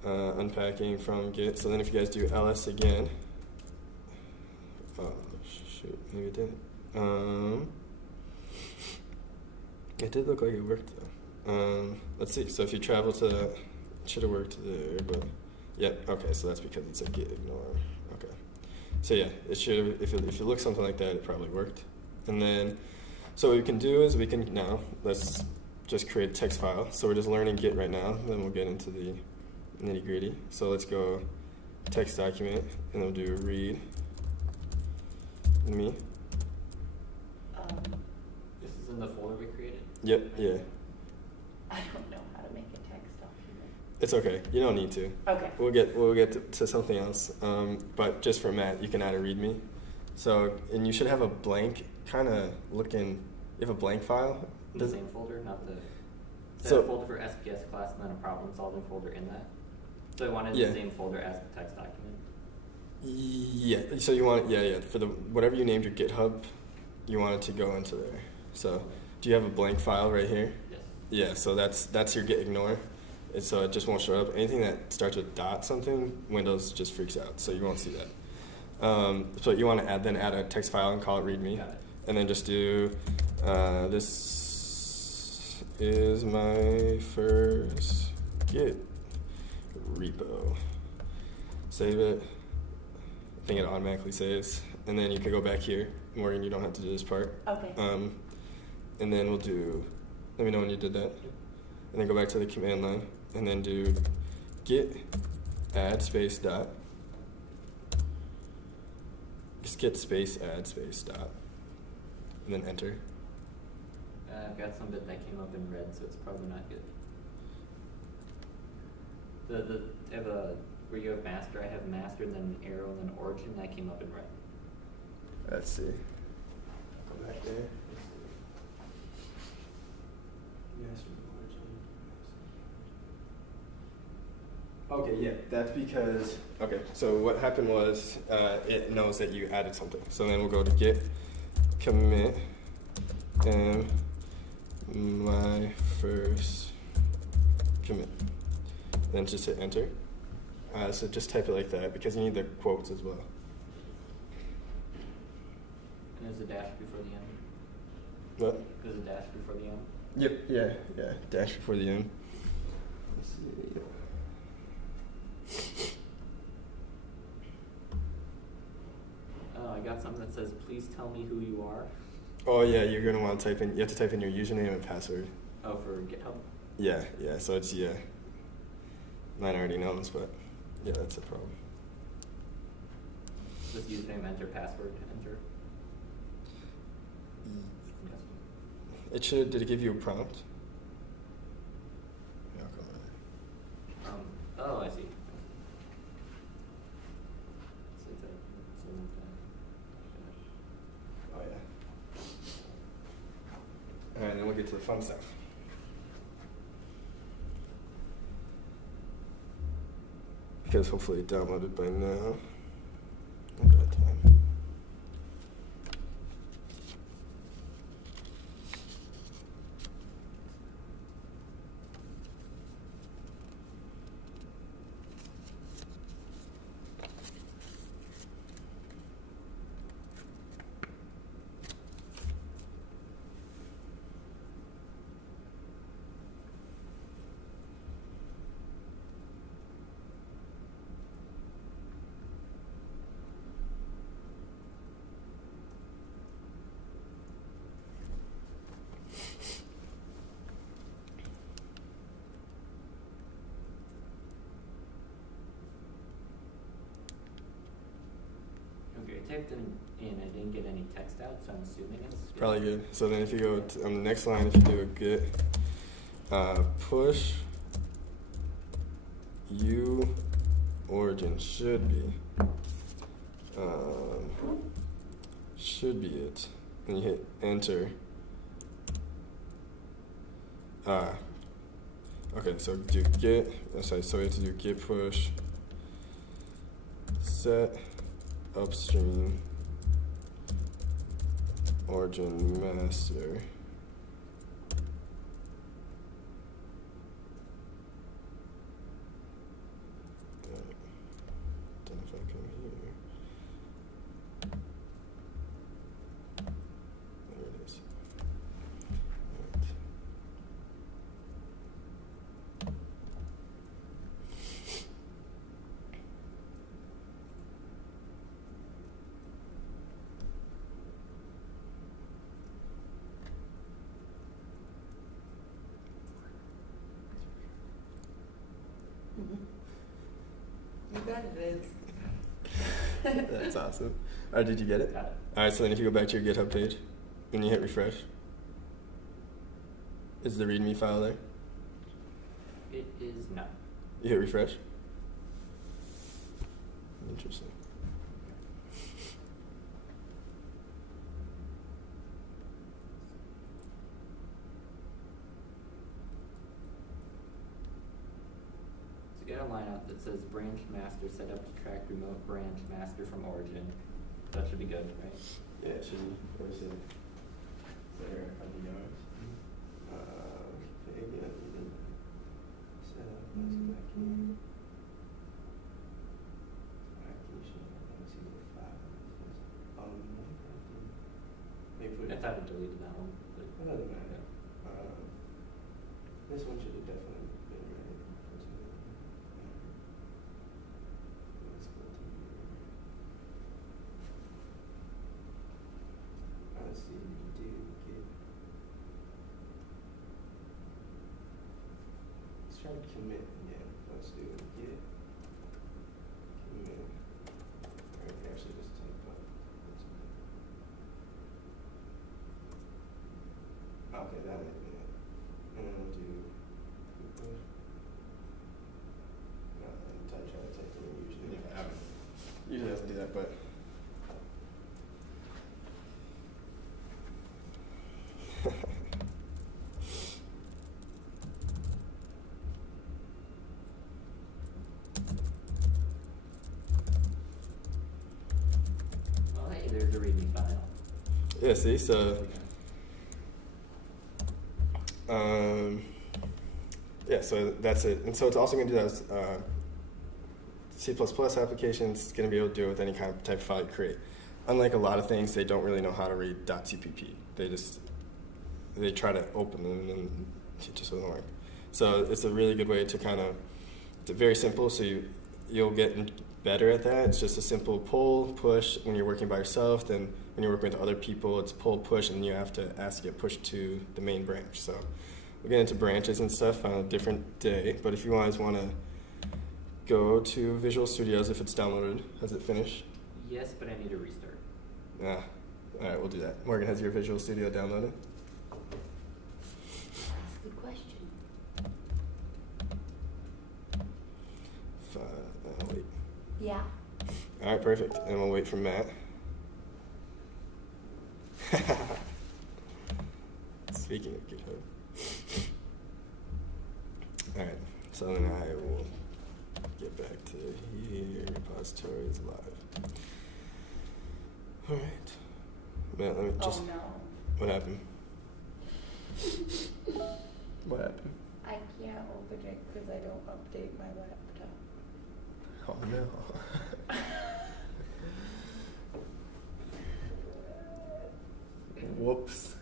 unpacking from git. So then if you guys do ls again, oh shoot, maybe it didn't. It did look like it worked though. Let's see. So if you travel to, it should have worked there, but yep. Okay, so that's because it's a git ignore. Okay. So yeah, it should. If it looks something like that, it probably worked. And then, so what we can do is we can now let's just create a text file. So we're just learning Git right now. Then we'll get into the nitty gritty. So let's go text document, and we'll do read me. This is in the folder we created? Yep. Yeah. I don't know how to make a text document. It's okay. You don't need to. Okay. We'll get to something else. But just for Matt, you can add a README. So, and you should have a blank kind of looking. You have a blank file. In the same folder, not the. So a folder for SPS class and then a problem-solving folder in that. So I wanted yeah. the same folder as the text document. Yeah. So you want for the whatever you named your GitHub, you want it to go into there. So do you have a blank file right here? Yes. Yeah. So that's your git ignore. And so it just won't show up. Anything that starts with dot something, Windows just freaks out. So you won't see that. So you want to add a text file and call it README, Got it. and then just do this is my first Git repo. Save it. I think it automatically saves, and then you can go back here. Morgan, you don't have to do this part. Okay. And then we'll do. Let me know when you did that, and then go back to the command line, and then do git add space dot. Just git space add space dot, and then enter. I've got some bit that came up in red, so it's probably not good. I have a where you have master. I have master, and then an arrow, and then origin. That came up in red. Let's see. Go back there. Okay, yeah, that's because, okay, so what happened was it knows that you added something. So then we'll go to git commit and my first commit. Then just hit enter. So just type it like that because you need the quotes as well. And there's a dash before the M. What? There's a dash before the M. Yep, yeah. Dash before the M. Let's see. Oh, I got something that says, please tell me who you are. Oh yeah, you're gonna want to type in. You have to type in your username and password. Oh, for GitHub? Yeah. So it's Mine already knows, but yeah, that's a problem. Just username, enter, password, enter. Yes. It should. Did it give you a prompt? Yeah, I'll come Oh, I see. Oh yeah. All right, then we'll get to the fun stuff. Because hopefully it downloaded by now. Not bad time. Okay, I typed in, I didn't get any text out, so I'm assuming it's good. Probably good. So then if you go to, on the next line, if you do a git push u origin should be it. And you hit enter. Okay, so do git. So we have to do git push set upstream origin master. Then if I come here, there it is. Right. You bet it is. That's awesome. All right, did you get it? Got it. All right, so then if you go back to your GitHub page and you hit refresh, is the README file there? It is not. You hit refresh? Interesting. So get a line out that says branch master set up to track remote branch master from origin. That should be good, right? Yeah, it should be. Where is it? There, on the yards. Okay, yeah. Set up, let's go back here. I thought it deleted that one. But It doesn't matter. This one should have definitely been ready. Let's go to here. Let's see, do Git. Let's try to commit again. Let's do Git commit. Alright, actually just type up. Okay, that might be it. And then we'll do push. No, I'm trying to type in usually. Yeah, usually doesn't do that, but. well, hey, there's a README file. Yeah, see, so. Yeah, so that's it. And so it's also going to do those C++ applications. It's going to be able to do it with any kind of type of file you create. Unlike a lot of things, they don't really know how to read .cpp. They try to open them and then it just doesn't work. So it's a really good way to it's very simple, so you'll get better at that. It's just a simple pull, push when you're working by yourself. Then when you're working with other people, it's pull, push, and you have to ask to get pushed to the main branch. So we'll get into branches and stuff on a different day. But if you guys want to go to Visual Studios, if it's downloaded, has it finished? Yes, but I need a restart. Yeah. All right, we'll do that. Morgan, has your Visual Studio downloaded? That's a good question. Wait. Yeah. All right, perfect. And we'll wait for Matt. Speaking of GitHub. All right, so then I will get back to here. Repository is live. All right. Matt, let me just. Oh no. What happened? What happened? I can't open it because I don't update my laptop. Oh no. Whoops.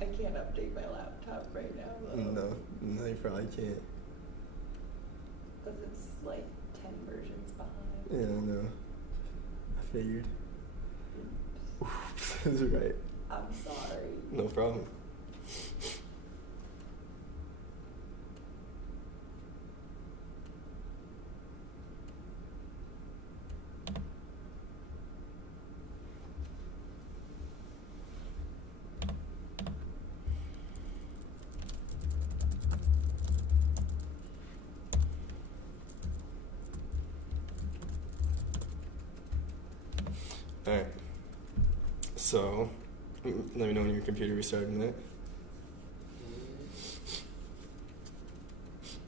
I can't update my laptop right now though. No, you probably can't. Because it's like 10 versions behind. Yeah, no. I figured. Oops, that's right. I'm sorry. No problem. All right. So, let me know when your computer restarted in a minute.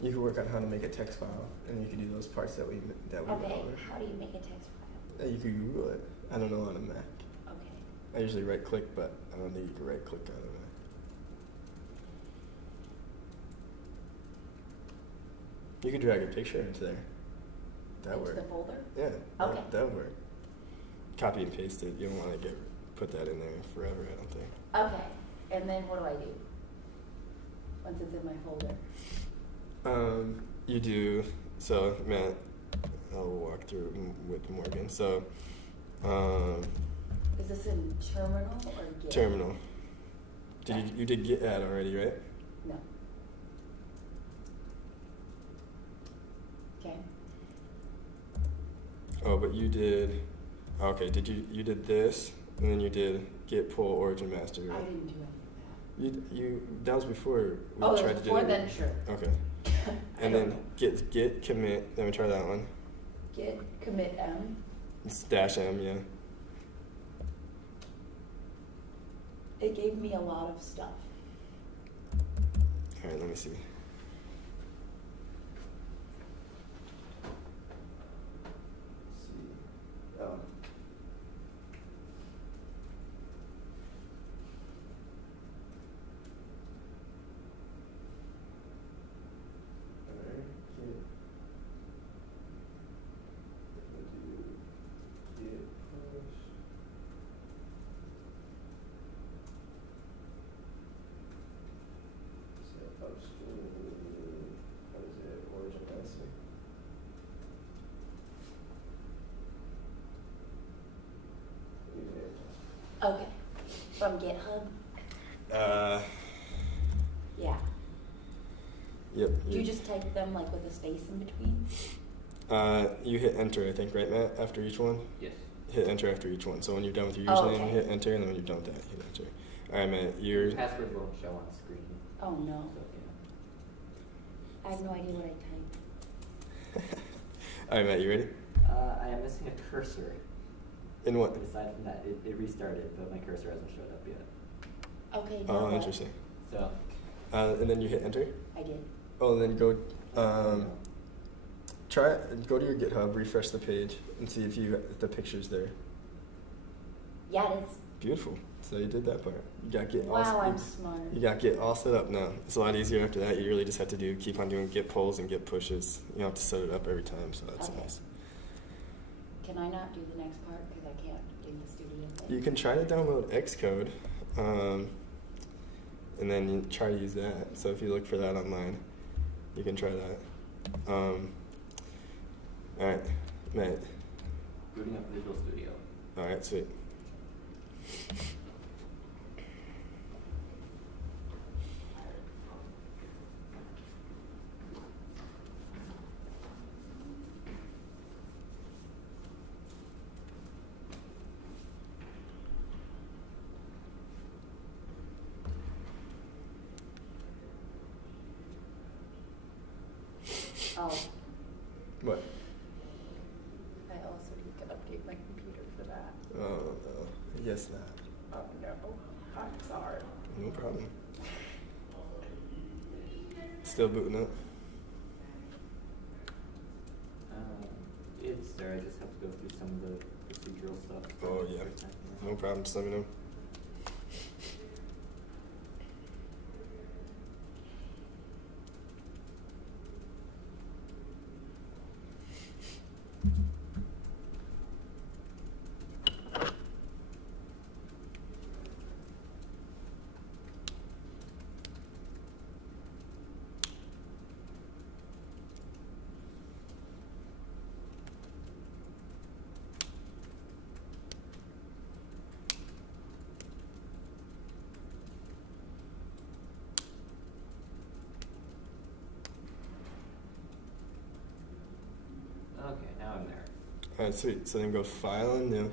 You can work on how to make a text file, and you can do those parts that we went Okay, over. how do you make a text file? You can Google it. I don't know on a Mac. Okay. I usually right-click, but I don't think you can right-click on a Mac. You could drag a picture into there. That Into work. the folder? Yeah. Okay. That would work. Copy and paste it. You don't want to put that in there forever, I don't think. Okay, and then what do I do? Once it's in my folder? You do, so Matt, I'll walk through with Morgan. So, Is this in terminal or Git? terminal. You did Git add already, right? No. Okay. Oh, but you did. Okay, you did this, and then you did git pull origin master, right? I didn't do any of You that was before we that. Oh, tried to before do then, sure. Okay. And then git commit. Let me try that one. Git commit M. It's dash M, yeah. It gave me a lot of stuff. All right, let me see. Oh. Okay. From GitHub? Yeah. Yep. Do you just type them like with a space in between? You hit enter, I think, right, Matt, after each one? Yes. Hit enter after each one. So when you're done with your Oh, username, okay. hit enter, and then when you're done with that, hit enter. All right, Matt, Your password won't show on screen. Oh no. So, I have no idea what I typed. All right, Matt, you ready? I am missing a cursor. In what? But aside from that, it restarted, but my cursor hasn't showed up yet. Okay, now Oh, what? interesting. So, And then you hit enter? I did. Oh, then go, go to your GitHub, refresh the page, and see if the picture's there. Yeah, it is. Beautiful. So you did that part. You got Git all Wow, I'm smart. You got Git all set up now. It's a lot easier after that. You really just have to keep on doing Git pulls and Git pushes. You don't have to set it up every time, so that's Okay. nice. Can I not do the next part because I can't do the studio thing? You can try to download Xcode, and then you try to use that. So if you look for that online, you can try that. All right, Matt. booting up Visual Studio. All right, sweet. Oh, What? I also need to update my computer for that. Oh, no. Yes, not. Oh no, I'm sorry. No problem. Still booting up? It's there. I just have to go through some of the procedural stuff. Oh, yeah. No problem. Just let me know. Okay, now I'm there. All right, sweet. So then go File and New,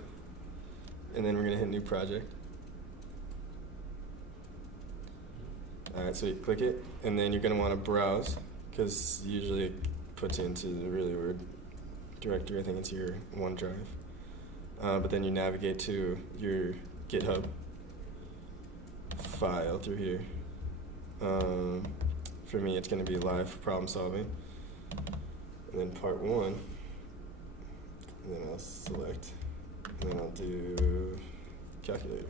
and then we're gonna hit New Project. All right, sweet. Click it, and then you're gonna want to browse, because usually it puts you into the really weird directory. I think it's your OneDrive. But then you navigate to your GitHub file through here. For me, it's gonna be live problem solving, and then part 1. And then I'll select, and then I'll do calculator.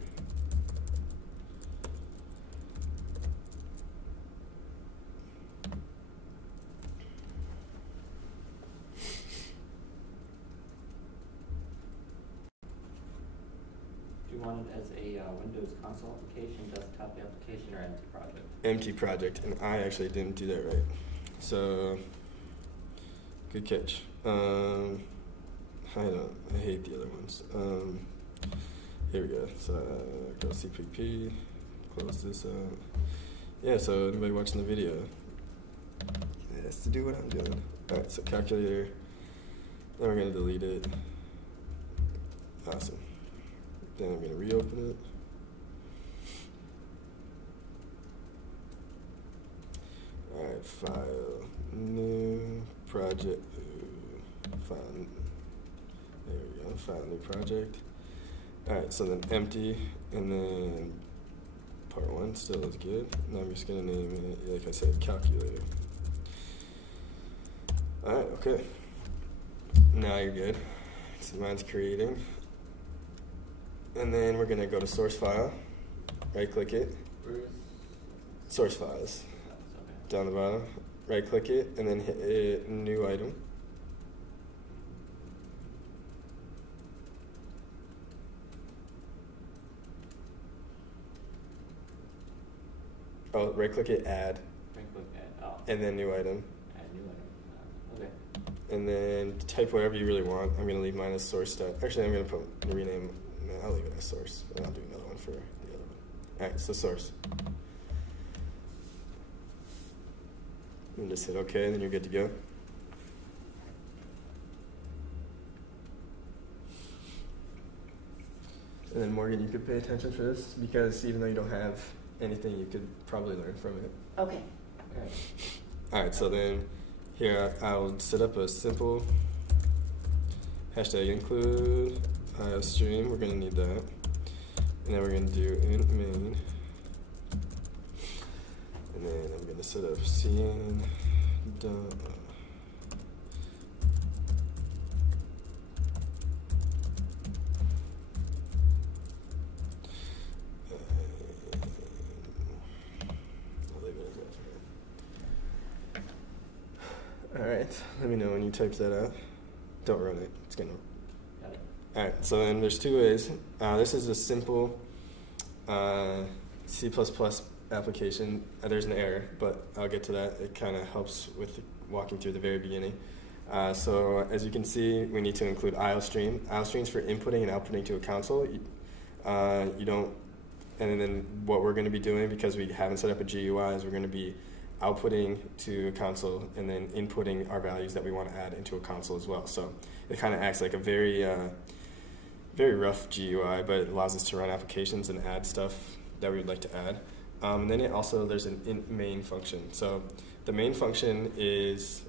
Do you want it as a Windows console application, desktop application, or empty project? Empty project, and I actually didn't do that right. So, good catch. I hate the other ones. Here we go. So, go CPP, close this out. Yeah, so anybody watching the video has to do what I'm doing. Alright, so calculator, then we're going to delete it. Awesome. Then I'm going to reopen it. Alright, file, new project, file, there we go, file, new project. Alright, so then empty, and then part 1 still is good. Now I'm just going to name it, like I said, calculator. Alright, okay. Now you're good. So mine's creating. And then we're going to go to source file, right click it. Where's Source files. okay. Down the bottom, right click it, and then hit new item. Oh, right click it, add, Right click add. Oh. and then new item. Add new item. Okay. And then type whatever you really want. I'm going to leave mine as source stuff. Actually, I'm going to rename, no, I'll leave it as source, and I'll do another one for the other one. Alright, so source. And just hit OK, and then you're good to go. And then Morgan, you could pay attention for this, because even though you don't have anything, you could probably learn from it. Okay. Okay. Alright, so then here I'll set up a simple hashtag include stream. We're going to need that. And then we're going to do int main. And then I'm going to set up cn dot I'll leave it as that. Alright, let me know when you type that out. Don't run it, it's gonna. Got it. Alright, so then there's two ways. This is a simple C++ application. There's an error, but I'll get to that. It kind of helps with walking through the very beginning. So as you can see, we need to include IOStream. IOStream's for inputting and outputting to a console. You don't, and then what we're going to be doing, because we haven't set up a GUI, is we're going to be outputting to a console and then inputting our values that we want to add into a console as well. So it kind of acts like a very rough GUI, but it allows us to run applications and add stuff that we would like to add. And then there's an int main function. So the main function is,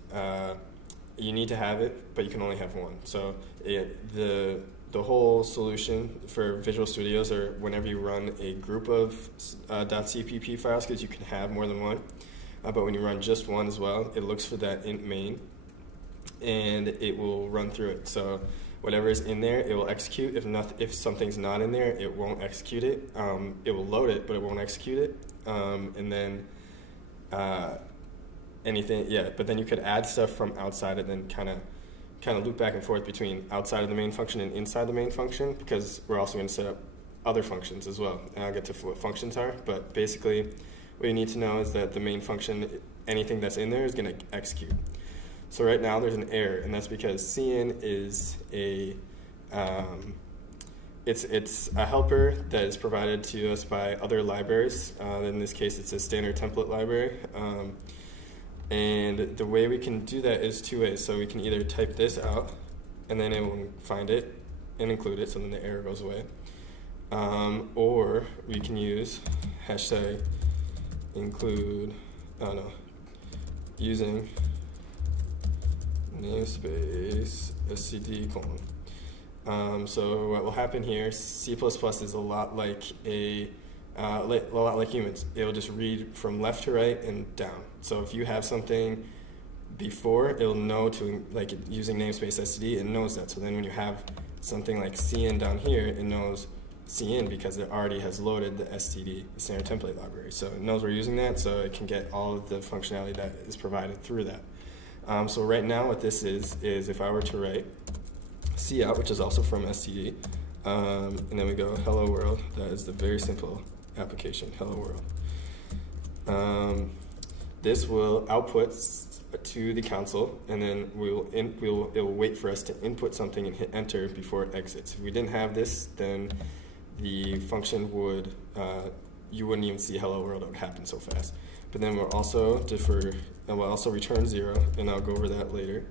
you need to have it, but you can only have one. So the whole solution for Visual Studios, or whenever you run a group of .cpp files, because you can have more than one, but when you run just one as well, it looks for that int main, and it will run through it. So whatever is in there, it will execute. If something's not in there, it won't execute it. It will load it, but it won't execute it. And then anything, yeah. But then you could add stuff from outside, and then kind of loop back and forth between outside of the main function and inside the main function, because we're also going to set up other functions as well. And I'll get to what functions are, but basically what you need to know is that the main function, anything that's in there is going to execute. So right now there's an error, and that's because cn is it's a helper that is provided to us by other libraries. In this case, it's a standard template library. And the way we can do that is two ways. So we can either type this out, and then it will find it and include it, so then the error goes away. Or we can use hashtag include, using namespace std colon. So what will happen here, C++ is a lot like humans. It'll just read from left to right and down. So if you have something before, it'll know to, like using namespace std, it knows that. So then when you have something like cn down here, it knows cn because it already has loaded the std, the standard template library. So it knows we're using that, so it can get all of the functionality that is provided through that. So right now what this is if I were to write cout, which is also from std, and then we go hello world, that is the very simple application, hello world. This will output to the console, and then it will wait for us to input something and hit enter before it exits. If we didn't have this, then the function would, you wouldn't even see hello world, it would happen so fast. But then we're also, for and will also return 0, and I'll go over that later.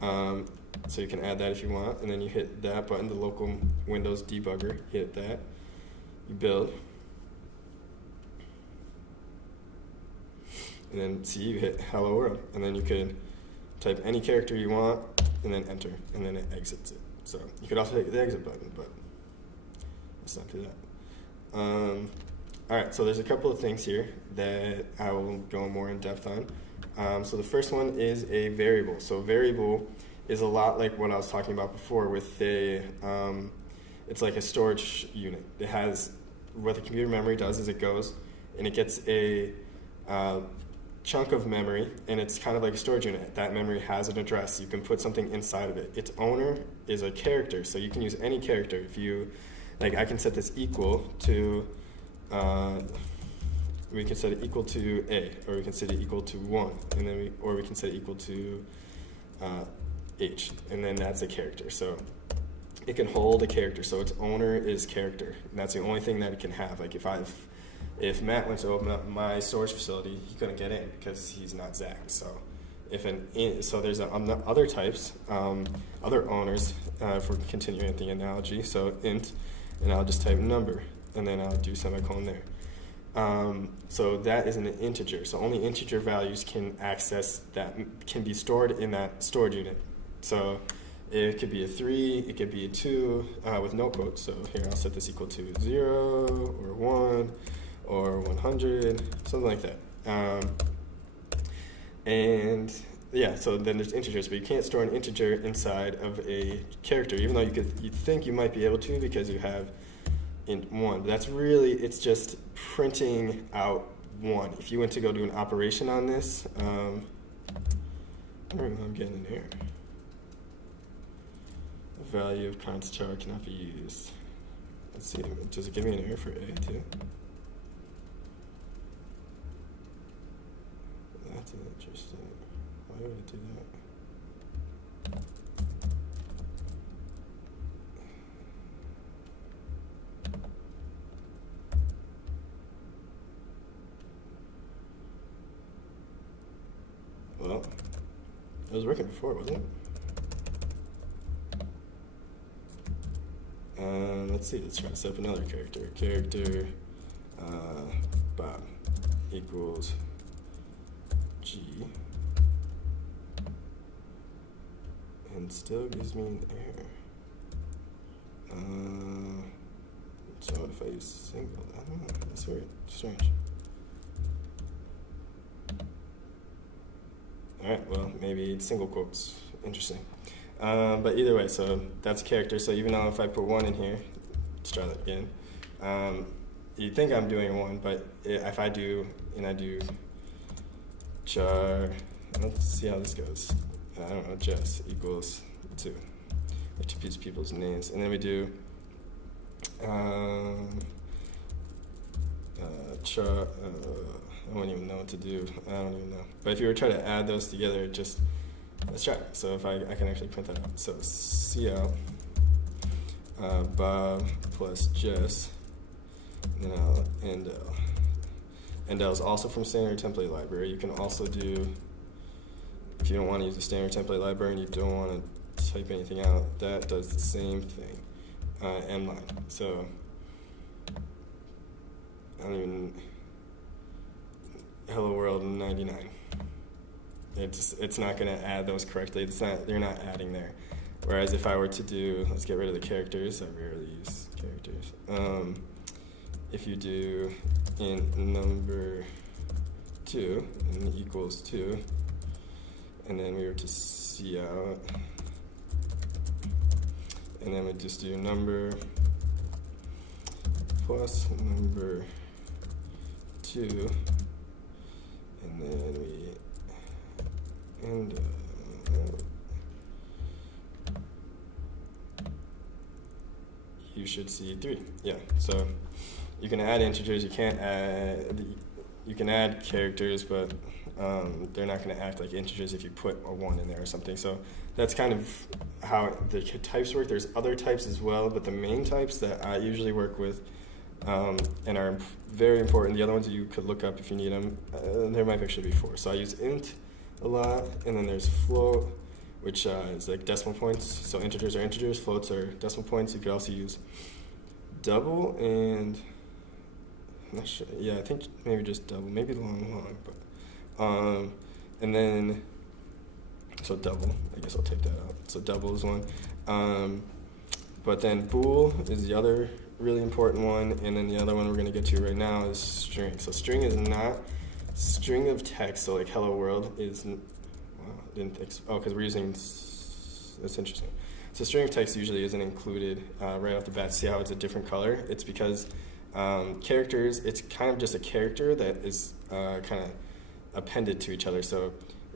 So you can add that if you want, and then you hit that button, the local Windows debugger, hit that, you build, and then see, you hit hello world, and then you could type any character you want, and then enter, and then it exits it. So you could also hit the exit button, but let's not do that. All right, so there's a couple of things here that I will go more in depth on. So the first one is a variable. So variable is a lot like what I was talking about before with a, it's like a storage unit. It has, what the computer memory does is it goes and it gets a chunk of memory, and it's kind of like a storage unit. That memory has an address. You can put something inside of it. Its owner is a character, so you can use any character. If you, like, I can set this equal to, we can set it equal to A, or we can set it equal to 1, and then we can set it equal to H, and then that's a character. So it can hold a character, so its owner is character, and that's the only thing that it can have. Like if Matt went to open up my storage facility, he couldn't get in because he's not Zach. So so there's other types, other owners, if we're continuing the analogy. So int, and I'll just type number, and then I'll do semicolon there. So that is an integer. So only integer values can access that, can be stored in that storage unit. So it could be a 3, it could be a 2 with no quotes. So here I'll set this equal to 0 or 1 or 100, something like that. And yeah, so then there's integers, but you can't store an integer inside of a character, even though you'd think you might be able to because you have int 1. But that's really, it's just printing out 1. If you went to go do an operation on this, I don't know, I'm getting an error. The value of const char cannot be used. Let's see, does it give me an error for A too? That's interesting. Why would it do that? Well, it was working before, wasn't it? Let's see, let's try to set up another character. Character Bob equals G, and still gives me an error. So if I use single, I don't know, that's weird, strange. All right, well, maybe single quotes, interesting. But either way, so that's a character. So even though if I put 1 in here, let's try that again. You'd think I'm doing 1, but if I do, and I do char, let's see how this goes. I don't know, Jess equals 2. I have to use people's names. And then we do char, I wouldn't even know what to do. I don't even know. But if you were trying to add those together, just, let's try it. So if I can actually print that out. So cout Bob plus Jess, and then I'll end L. Endel is also from standard template library. You can also do, if you don't want to use the standard template library and you don't want to type anything out, that does the same thing, end line. So I don't even, hello world 99. It's not going to add those correctly. They're not adding there. Whereas if I were to do, let's get rid of the characters. I rarely use characters. If you do int number 2 and equals 2, and then we were to cout, and then we just do number plus number 2, and then we end you should see 3. Yeah, so you can add integers, you can add characters, but they're not going to act like integers if you put a 1 in there or something. So that's kind of how the types work. There's other types as well, but the main types that I usually work with and are very important, the other ones you could look up if you need them, there might actually be 4. So I use int, a lot. And then there's float, which is like decimal points. So integers are integers, floats are decimal points. You could also use double and I'm not sure. Yeah, I think maybe just double, maybe long, but and then so double. I guess I'll take that out. So double is one. But then bool is the other really important one, and then the other one we're going to get to right now is string. So string is not string of text. So like hello world is. Wow, I didn't think so. Oh, because we're using. That's interesting. So string of text usually isn't included right off the bat. See how it's a different color? It's because characters. It's kind of just a character that is kind of appended to each other. So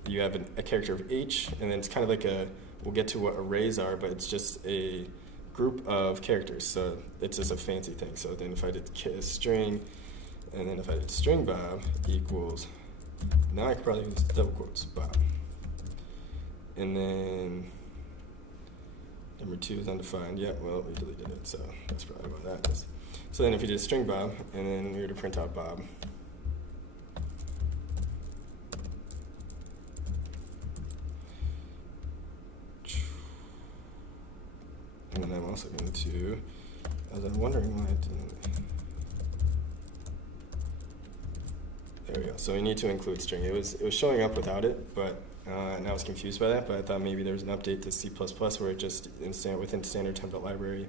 you have a character of H, and then it's kind of like a. We'll get to what arrays are, but it's just a group of characters. So it's just a fancy thing. So then if I did string, and then if I did string Bob equals, now I could probably use double quotes Bob. And then number 2 is undefined. Yeah, well, we deleted it, so that's probably what that is. So then if you did string Bob, and then we were to print out Bob, and then I'm also going to, as I'm wondering why it didn't. There we go. So we need to include string. It was showing up without it, but and I was confused by that. But I thought maybe there was an update to C++ where it just within standard template library,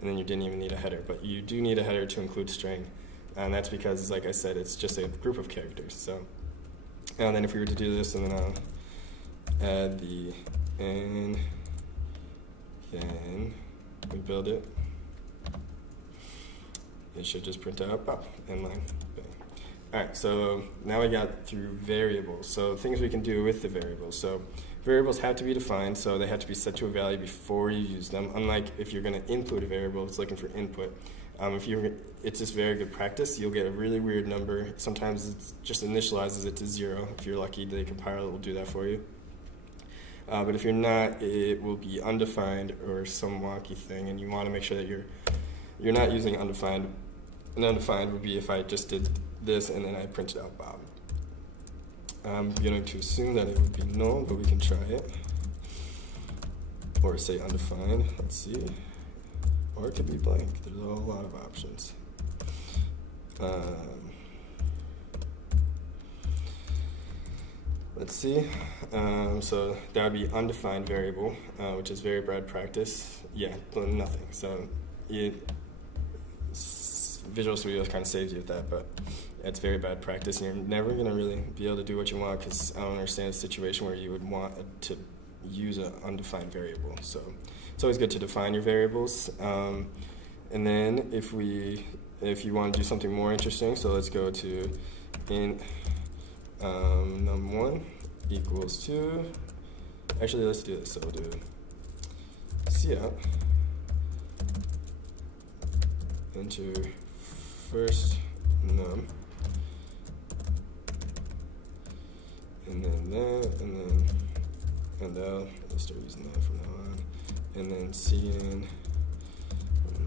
and then you didn't even need a header. But you do need a header to include string, and that's because, like I said, it's just a group of characters. So, and then if we were to do this, and then I'll add the n. Then we build it. It should just print out Bob and line. Bang. All right, so now we got through variables. So things we can do with the variables. So variables have to be defined, so they have to be set to a value before you use them. Unlike if you're going to include a variable, it's looking for input. It's just very good practice. You'll get a really weird number. Sometimes it just initializes it to 0. If you're lucky, the compiler will do that for you. But if you're not, it will be undefined or some wonky thing, and you want to make sure that you're not using undefined. And undefined would be if I just did this and then I printed out Bob. I'm going to assume that it would be null, but we can try it. Or say undefined. Let's see. Or it could be blank. There's a whole lot of options. Let's see. So that would be undefined variable, which is very bad practice. Yeah, nothing. So Visual Studio kind of saves you with that, but it's very bad practice. And you're never going to really be able to do what you want because I don't understand a situation where you would want to use an undefined variable. So it's always good to define your variables. And then if you want to do something more interesting, so let's go to int num1 equals 2. Actually, let's do this. So we'll do cout, enter first num, and then that, and I'll start using that from now on. And then cin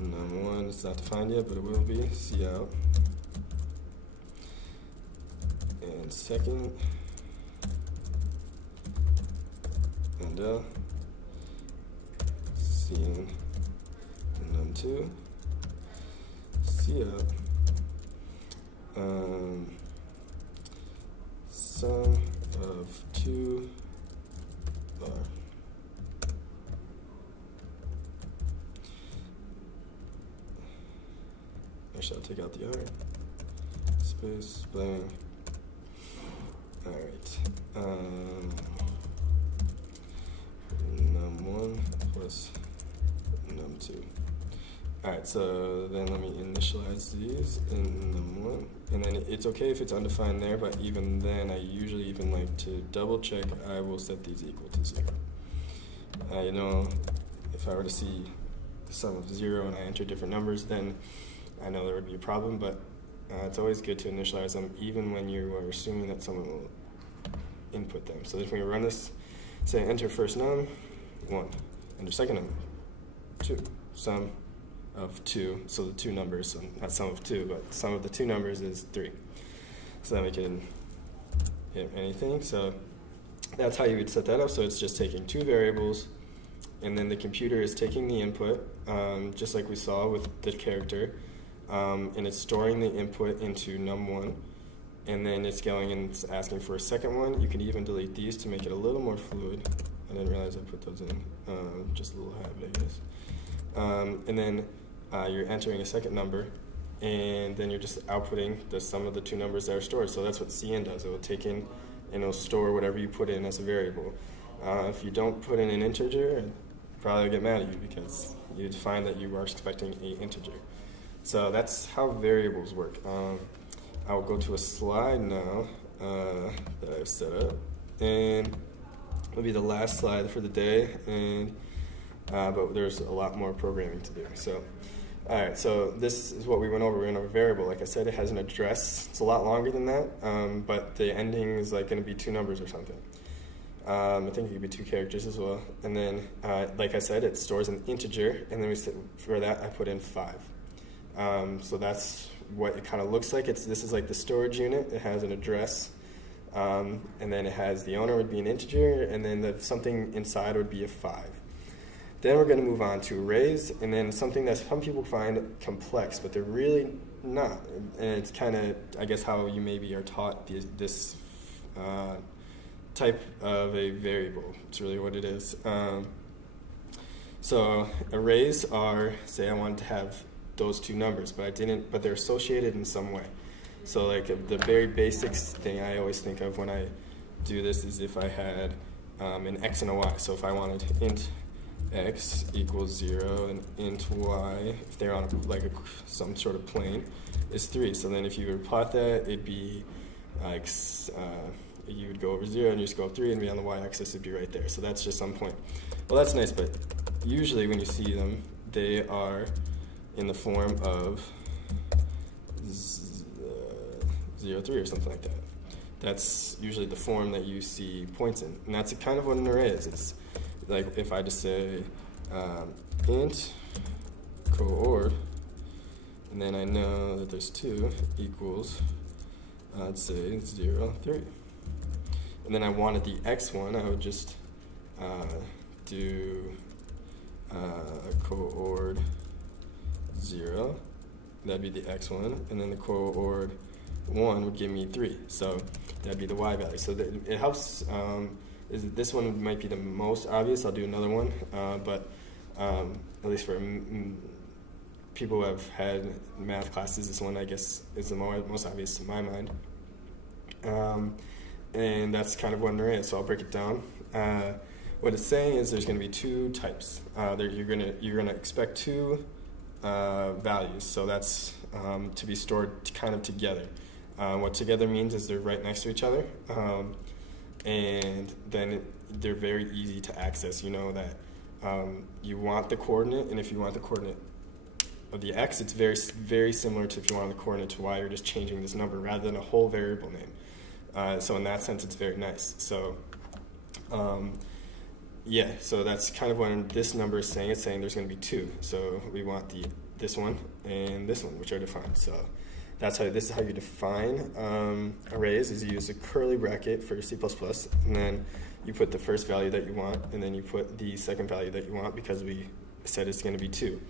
num1, it's not defined yet, but it will be cout. And second, and cin num2, cout, sum of 2 bar. Actually, I'll take out the R. Space, blank. All right. Num1 plus num2. All right, so then let me initialize these in num1. And then it's okay if it's undefined there, but even then, I usually even like to double check. I will set these equal to 0. You know, if I were to see the sum of 0 and I enter different numbers, then I know there would be a problem, but it's always good to initialize them even when you are assuming that someone will input them. So if we run this, say enter first num, 1, enter second num, 2, sum of 2, so the 2 numbers, so not sum of 2, but sum of the 2 numbers is 3. So then we can hit anything, so that's how you would set that up. So it's just taking two variables, and then the computer is taking the input, just like we saw with the character, and it's storing the input into num1, and then it's going and it's asking for a second one. You can even delete these to make it a little more fluid. I didn't realize I put those in, just a little habit, I guess. And then you're entering a second number, and then you're just outputting the sum of the two numbers that are stored. So that's what CN does. It will take in and it'll store whatever you put in as a variable. If you don't put in an integer, it'll probably get mad at you because you'd find that you are expecting an integer. So that's how variables work. I'll go to a slide now that I've set up, and it'll be the last slide for the day, and but there's a lot more programming to do. So, all right, so this is what we went over. We went over variable. Like I said, it has an address. It's a lot longer than that, but the ending is like going to be two numbers or something. I think it could be two characters as well. And then, like I said, it stores an integer, and then for that I put in 5. So that's what it kind of looks like. This is like the storage unit. It has an address, and then it has the owner would be an integer, and then something inside would be a 5. Then we're going to move on to arrays, and then something that some people find complex, but they're really not. And it's kind of, I guess, how you maybe are taught this type of a variable. It's really what it is. So arrays are, say I wanted to have those two numbers, but I didn't, but they're associated in some way. So like the very basics thing I always think of when I do this is if I had an x and a y. So if I wanted int x equals 0 and int y, if they're on some sort of plane, is 3. So then if you were to plot that, it'd be like, you would go over 0 and you just go up 3 and be on the y-axis, it'd be right there. So that's just some point. Well, that's nice, but usually when you see them, they are in the form of 0, 3 or something like that. That's usually the form that you see points in. And that's kind of what an array is. It's like if I just say int coord, and then I know that there's 2 equals, I'd say 0, 3. And then I wanted the x one, I would just do coord 0. That'd be the x one, and then the coord 1 would give me 3. So that'd be the y value. So it helps. This one might be the most obvious. I'll do another one, but at least for people who have had math classes, this one I guess is the most obvious to my mind. And that's kind of what an array is. So I'll break it down. What it's saying is there's going to be 2 types. You're gonna expect 2 values. So that's to be stored kind of together. What together means is they're right next to each other. And then they're very easy to access. You know that you want the coordinate, and if you want the coordinate of the x, it's very, very similar to if you want the coordinate to y. You're just changing this number rather than a whole variable name. So in that sense, it's very nice. So yeah, so that's kind of what this number is saying. It's saying there's going to be 2. So we want this one and this one, which are defined. So this is how you define arrays, is you use a curly bracket for C++, and then you put the first value that you want, and then you put the second value that you want because we said it's going to be 2.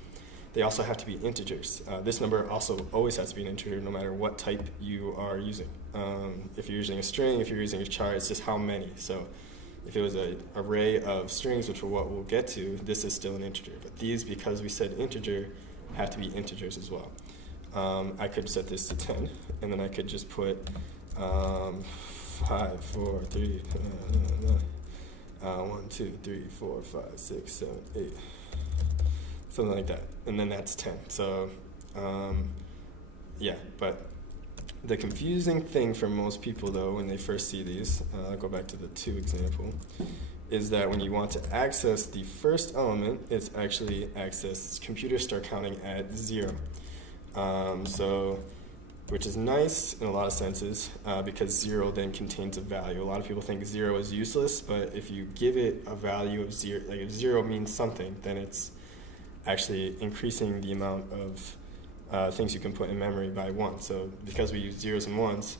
They also have to be integers. This number also always has to be an integer no matter what type you are using. If you're using a string, if you're using a char, it's just how many. So if it was an array of strings, which is what we'll get to, this is still an integer. But these, because we said integer, have to be integers as well. I could set this to 10, and then I could just put 5, 4, 3, 1, 2, 3, 4, 5, 6, 7, 8, something like that, and then that's 10. So yeah, but the confusing thing for most people, though, when they first see these, I'll go back to the 2 example, is that when you want to access the first element, it's actually computers start counting at 0. So, which is nice in a lot of senses, because 0 then contains a value. A lot of people think 0 is useless, but if you give it a value of 0, like if 0 means something, then it's actually increasing the amount of things you can put in memory by 1. So because we use zeros and ones,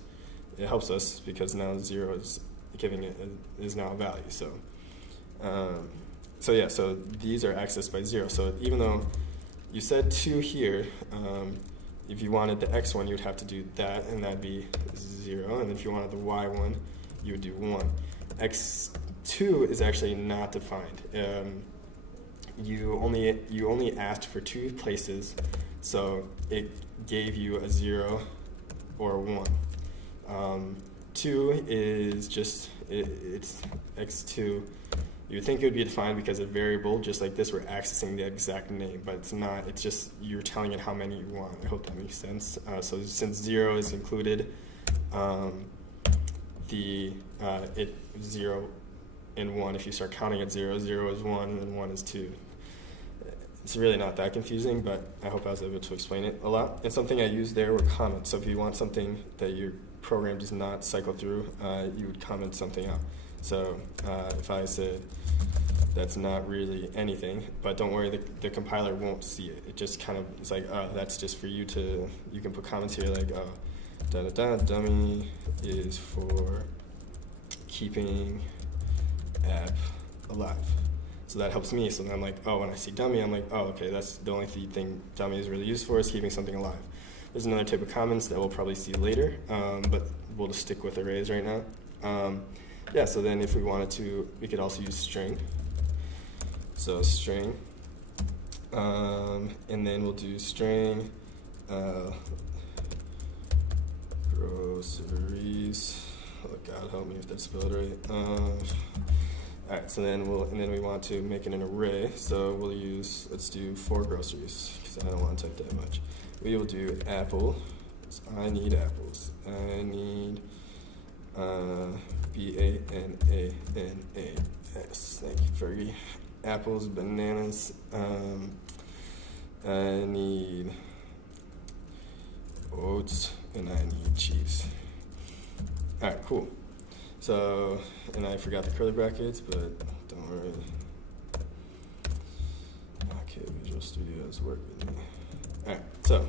it helps us because now 0 is giving it is now a value. So so these are accessed by 0. So even though you said 2 here, if you wanted the x one, you would have to do that, and that'd be 0. And if you wanted the y one, you would do 1. x2 is actually not defined. You only asked for 2 places, so it gave you a 0 or a 1. 2 is just it's x2. You would think it would be defined because a variable, just like this, we're accessing the exact name, but it's not. It's just you're telling it how many you want. I hope that makes sense. So since 0 is included, 0 and 1, if you start counting at 0, 0 is 1, and then 1 is 2. It's really not that confusing, but I hope I was able to explain it a lot. And something I used there were comments. So if you want something that your program does not cycle through, you would comment something out. So if I said that's not really anything, but don't worry, the compiler won't see it. It just kind of, it's like, that's just for you to, you can put comments here like, dummy is for keeping app alive. So that helps me. So then I'm like, when I see dummy, I'm like, okay, that's the only thing dummy is really used for, is keeping something alive. There's another type of comments that we'll probably see later, but we'll just stick with arrays right now. So then if we wanted to, we could also use string. So string, and then we'll do string groceries. Oh God, help me if that's spelled right. All right, so then we want to make it an array. So we'll use, let's do 4 groceries, because I don't want to type that much. We will do apple. So I need apples. I need BANANAS. Thank you, Fergie. Apples, bananas. I need oats, and I need cheese. All right, cool. So, and I forgot the curly brackets, but don't worry. Okay, Visual Studio is working. All right, so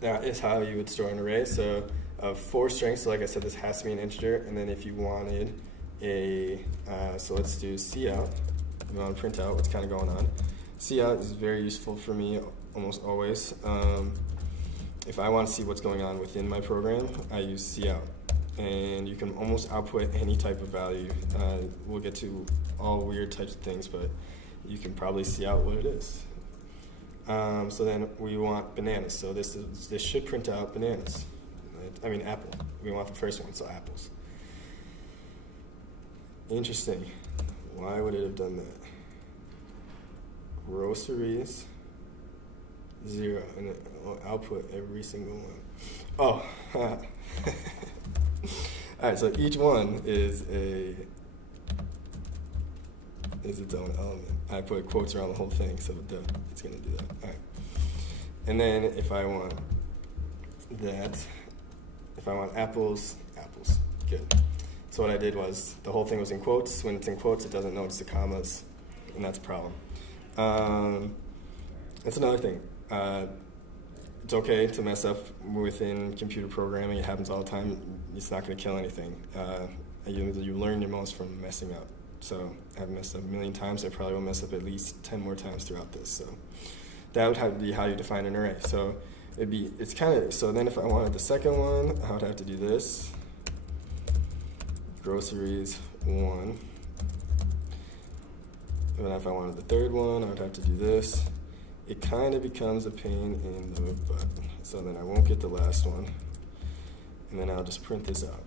that is how you would store an array. So of 4 strings, so like I said, this has to be an integer, and then if you wanted a, so let's do cout. We want to print out what's kind of going on. Cout is very useful for me almost always. If I want to see what's going on within my program, I use cout. And you can almost output any type of value. We'll get to all weird types of things, but you can probably see out what it is. So then we want bananas. So this should print out bananas. I mean apple. We want the first one, so apples. Interesting. Why would it have done that? Groceries, 0, and it will output every single one. Oh. All right, so each one is its own element. I put quotes around the whole thing, so it's going to do that. All right. And then if I want that, if I want apples, apples. Good. So what I did was, the whole thing was in quotes. When it's in quotes, it doesn't notice the commas, and that's a problem. That's another thing. It's okay to mess up within computer programming. It happens all the time. It's not going to kill anything. You learn your most from messing up. So I've messed up a million times. I probably will mess up at least 10 more times throughout this. So that would have to be how you define an array. So so then if I wanted the second one, I would have to do this. Groceries 1. And then if I wanted the third one, I would have to do this. It kind of becomes a pain in the butt. So then I won't get the last one. And then I'll just print this out.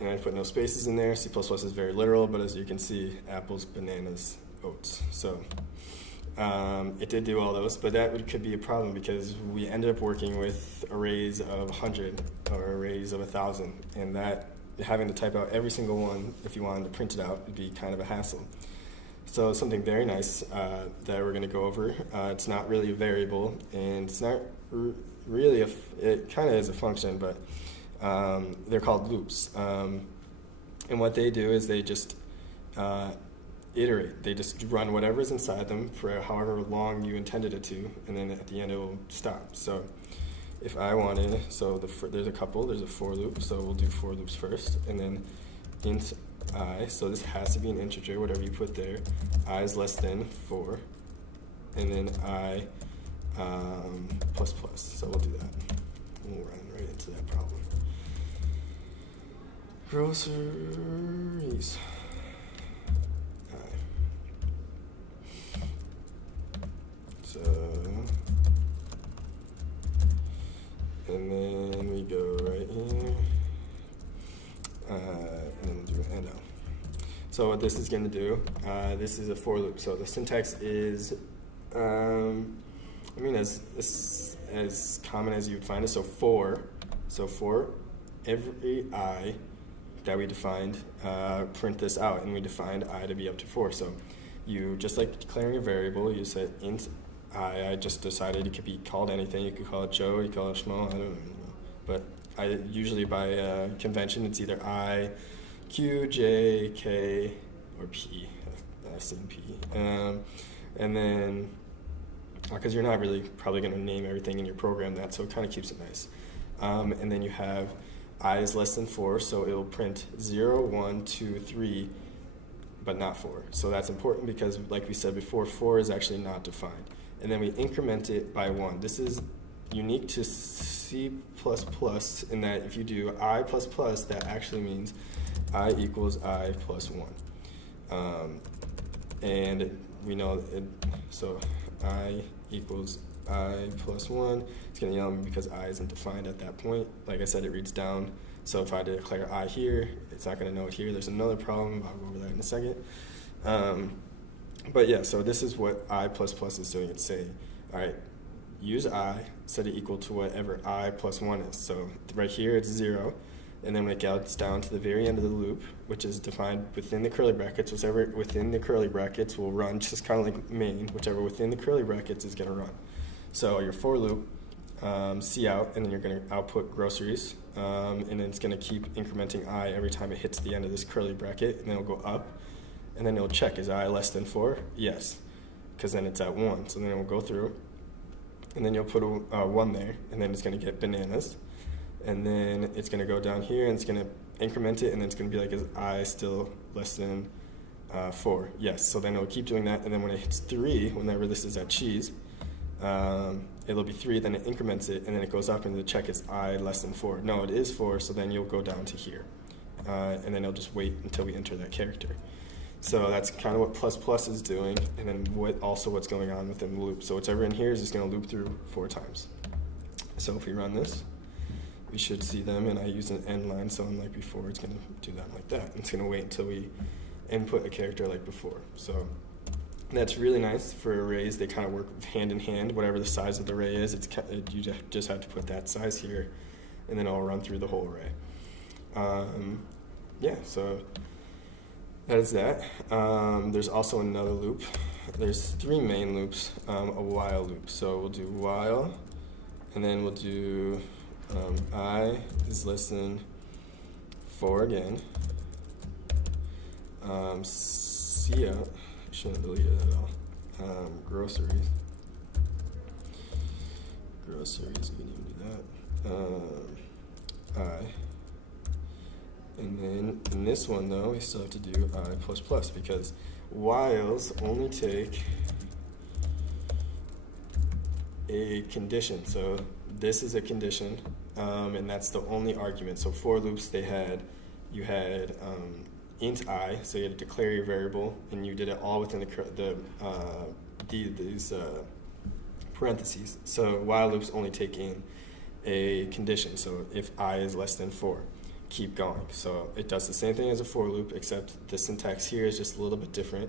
And I put no spaces in there. C++ is very literal, but as you can see, apples, bananas, oats. So it did do all those, but that could be a problem because we ended up working with arrays of 100 or arrays of 1,000. And that, having to type out every single one, if you wanted to print it out, would be kind of a hassle. So something very nice that we're going to go over. It's not really a variable, and it's not really it kind of is a function, but they're called loops. And what they do is they just iterate. They just run whatever's inside them for however long you intended it to, and then at the end it will stop. So if I wanted, so there's a couple, there's a for loop, so we'll do for loops first, and then int I, so this has to be an integer, whatever you put there, I is less than 4, and then I plus plus, so we'll do that. We'll run right into that problem. Groceries. So, and then we go right here, and then we'll do an end out. So what this is going to do, this is a for loop. So the syntax is, I mean, as common as you would find it. So for every I that we defined, print this out, and we defined I to be up to 4. So you, just like declaring a variable, you said int I just decided it could be called anything. You could call it Joe, you call it Schmo, I don't know. But I usually by convention it's either I, Q, J, K, or P, S and P. And then, because you're not really probably going to name everything in your program that, so it kind of keeps it nice. And then you have I is less than 4, so it will print 0, 1, 2, 3, but not 4. So that's important because, like we said before, 4 is actually not defined. And then we increment it by 1. This is unique to C++ in that if you do I++, that actually means I equals I plus 1. And we know it, so I equals I plus 1. It's going to yell at me because I isn't defined at that point. Like I said, it reads down. So if I declare I here, it's not going to know it here. There's another problem. I'll go over that in a second. But yeah, so this is what I++ is doing. It's saying, all right, use I, set it equal to whatever I plus 1 is. So right here it's 0, and then when it gets down to the very end of the loop, which is defined within the curly brackets, whichever within the curly brackets will run, just kind of like main, whichever within the curly brackets is going to run. So your for loop, C out, and then you're going to output groceries, and then it's going to keep incrementing I every time it hits the end of this curly bracket, and then it'll go up. And then it'll check, is I less than 4? Yes, because then it's at 1. So then it will go through, and then you'll put a 1 there, and then it's going to get bananas. And then it's going to go down here, and it's going to increment it, and then it's going to be like, is I still less than 4? Yes, so then it'll keep doing that, and then when it hits 3, whenever this is at cheese, it'll be 3, then it increments it, and then it goes up, and the check is I less than 4. No, it is 4, so then you'll go down to here. And then it'll just wait until we enter that character. So that's kind of what ++ is doing, and then what's going on within the loop. So whatever in here is just going to loop through 4 times. So if we run this, we should see them, and I use an end line, so unlike before, it's going to do that like that. It's going to wait until we input a character like before. So that's really nice for arrays. They kind of work hand in hand. Whatever the size of the array is, you just have to put that size here, and then it'll run through the whole array. Yeah, so that is that. There's also another loop. There's 3 main loops, a while loop. So we'll do while, and then we'll do I is less than 4 again. C out, shouldn't delete it at all. Groceries. Groceries, we can even do that. I. And then in this one, though, we still have to do I++, because whiles only take a condition. So this is a condition, and that's the only argument. So for loops, you had int I, so you had to declare your variable, and you did it all within these parentheses. So while loops only take in a condition. So if I is less than 4. Keep going. So it does the same thing as a for loop, except the syntax here is just a little bit different.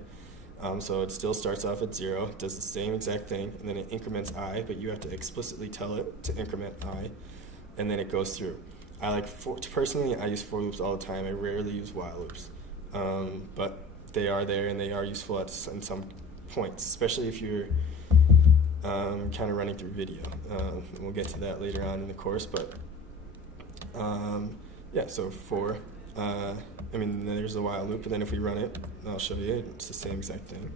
So it still starts off at 0, does the same exact thing, and then it increments I, but you have to explicitly tell it to increment I, and then it goes through. Personally, I use for loops all the time. I rarely use while loops, but they are there and they are useful at some points, especially if you're kind of running through video. We'll get to that later on in the course, but yeah, so for, then there's a while loop, and then if we run it, I'll show you, it's the same exact thing.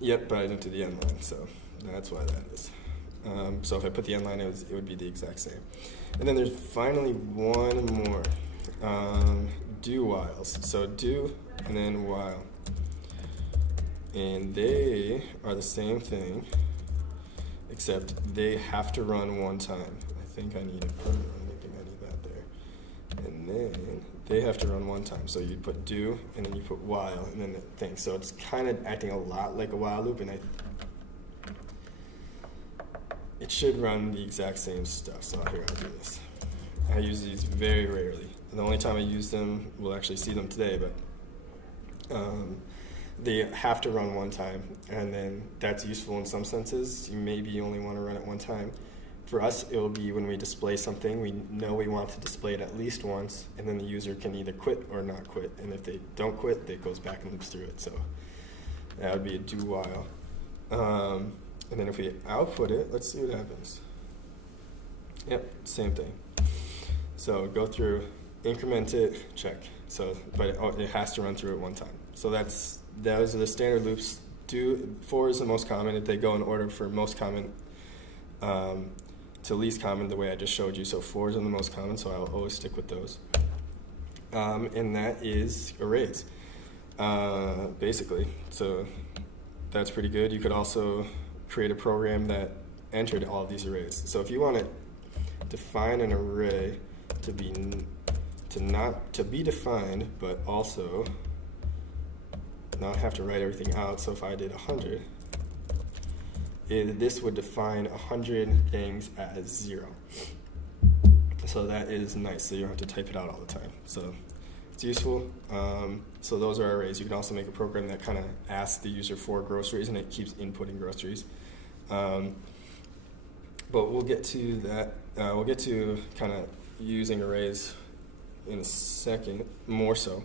Yep, but I didn't do the end line, so that's why that is. So if I put the end line, it would be the exact same. And then there's finally one more, do whiles. So do and then while. And they are the same thing, except they have to run one time. I think I need that there. And then they have to run one time. So you put do, and then you put while, and then the thing. So it's kind of acting a lot like a while loop, and it should run the exact same stuff. So here, I'll do this. I use these very rarely. The only time I use them, we'll actually see them today, but they have to run one time, and then that's useful in some senses. You maybe only want to run it one time. For us, it will be when we display something, we know we want to display it at least once, and then the user can either quit or not quit. And if they don't quit, it goes back and loops through it. So that would be a do while. And then if we output it, let's see what happens. Yep, same thing. So go through, increment it, check. So, but it has to run through it one time. So those are the standard loops. For is the most common. They go in order for most common to least common, the way I just showed you. So for is the most common, so I'll always stick with those. And that is arrays, basically. So that's pretty good. You could also create a program that entered all of these arrays. So if you want to define an array to be defined, but also not have to write everything out. So if I did 100, this would define 100 things as 0. So that is nice. So you don't have to type it out all the time. So it's useful. So those are arrays. You can also make a program that kind of asks the user for groceries, and it keeps inputting groceries. But we'll get to that. We'll get to kind of using arrays in a second, more so.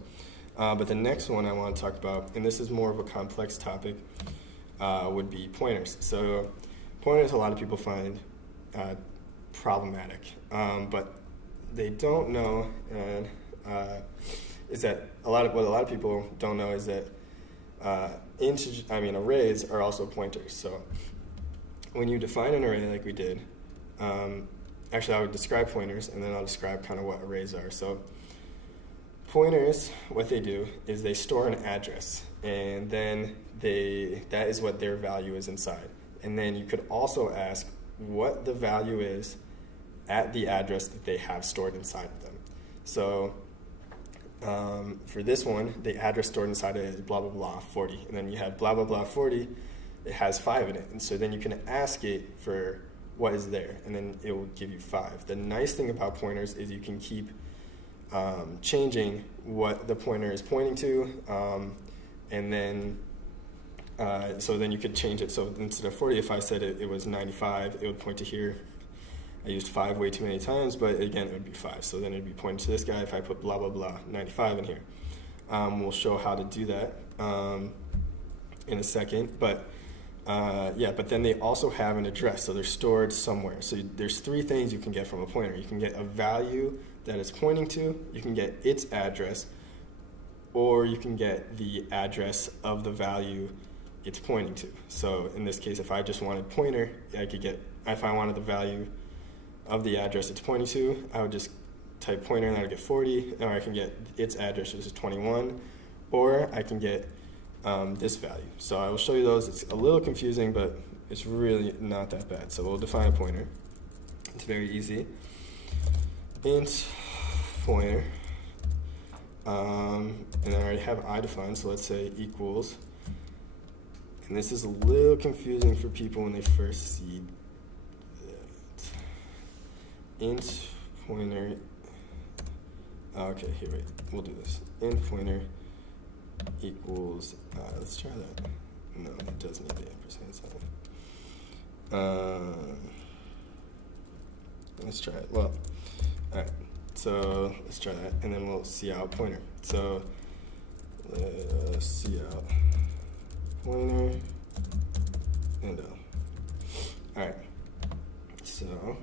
But the next one I want to talk about, and this is more of a complex topic, would be pointers. So pointers a lot of people find problematic, but they don't know, and is that what a lot of people don't know is that arrays are also pointers. So when you define an array like we did, actually I would describe pointers, and then I'll describe kind of what arrays are. So pointers, what they do is they store an address, and then that is what their value is inside. And then you could also ask what the value is at the address that they have stored inside of them. So for this one, the address stored inside it is blah, blah, blah, 40. And then you have blah, blah, blah, 40. It has 5 in it. And so then you can ask it for what is there, and then it will give you 5. The nice thing about pointers is you can keep changing what the pointer is pointing to, and then so then you could change it. So instead of 40, if I said it was 95, it would point to here. I used 5 way too many times, but again, it would be 5. So then it would be pointing to this guy if I put blah, blah, blah, 95 in here. We'll show how to do that in a second. But but then they also have an address, so they're stored somewhere. So there's 3 things you can get from a pointer. You can get a value that it's pointing to, you can get its address, or you can get the address of the value it's pointing to. So in this case, if I just wanted pointer, I could get, if I wanted the value of the address it's pointing to, I would just type pointer and I would get 40, or I can get its address, which is 21, or I can get this value. So I will show you those. It's a little confusing, but it's really not that bad. So we'll define a pointer. It's very easy. Int pointer, and I already have I defined, so let's say equals, and this is a little confusing for people when they first see that. Int pointer, okay, here, wait, we'll do this. Int pointer equals, let's try that. No, it does need the ampersand sign. Let's try it. Well, all right, so let's try that, and then we'll see out pointer. So see out pointer and all right. So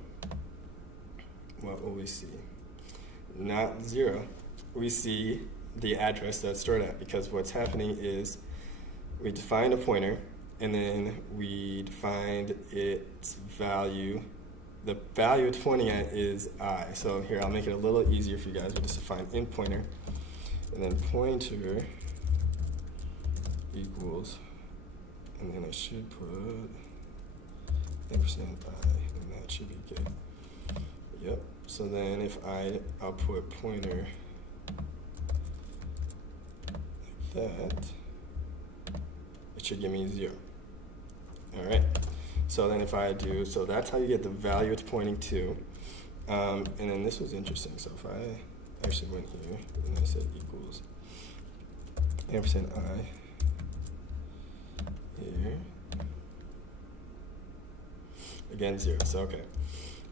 what will we see? Not 0. We see the address that's stored at, because what's happening is we define a pointer, and then we defined its value. The value it's pointing at is I. So here, I'll make it a little easier for you guys. We'll just define int pointer, and then pointer equals, and then I should put %i, and that should be good. Yep. So then if I output pointer like that, it should give me 0. All right. So then if I do, so that's how you get the value it's pointing to. And then this was interesting. So if I actually went here and I said equals %i here, again 0. So okay.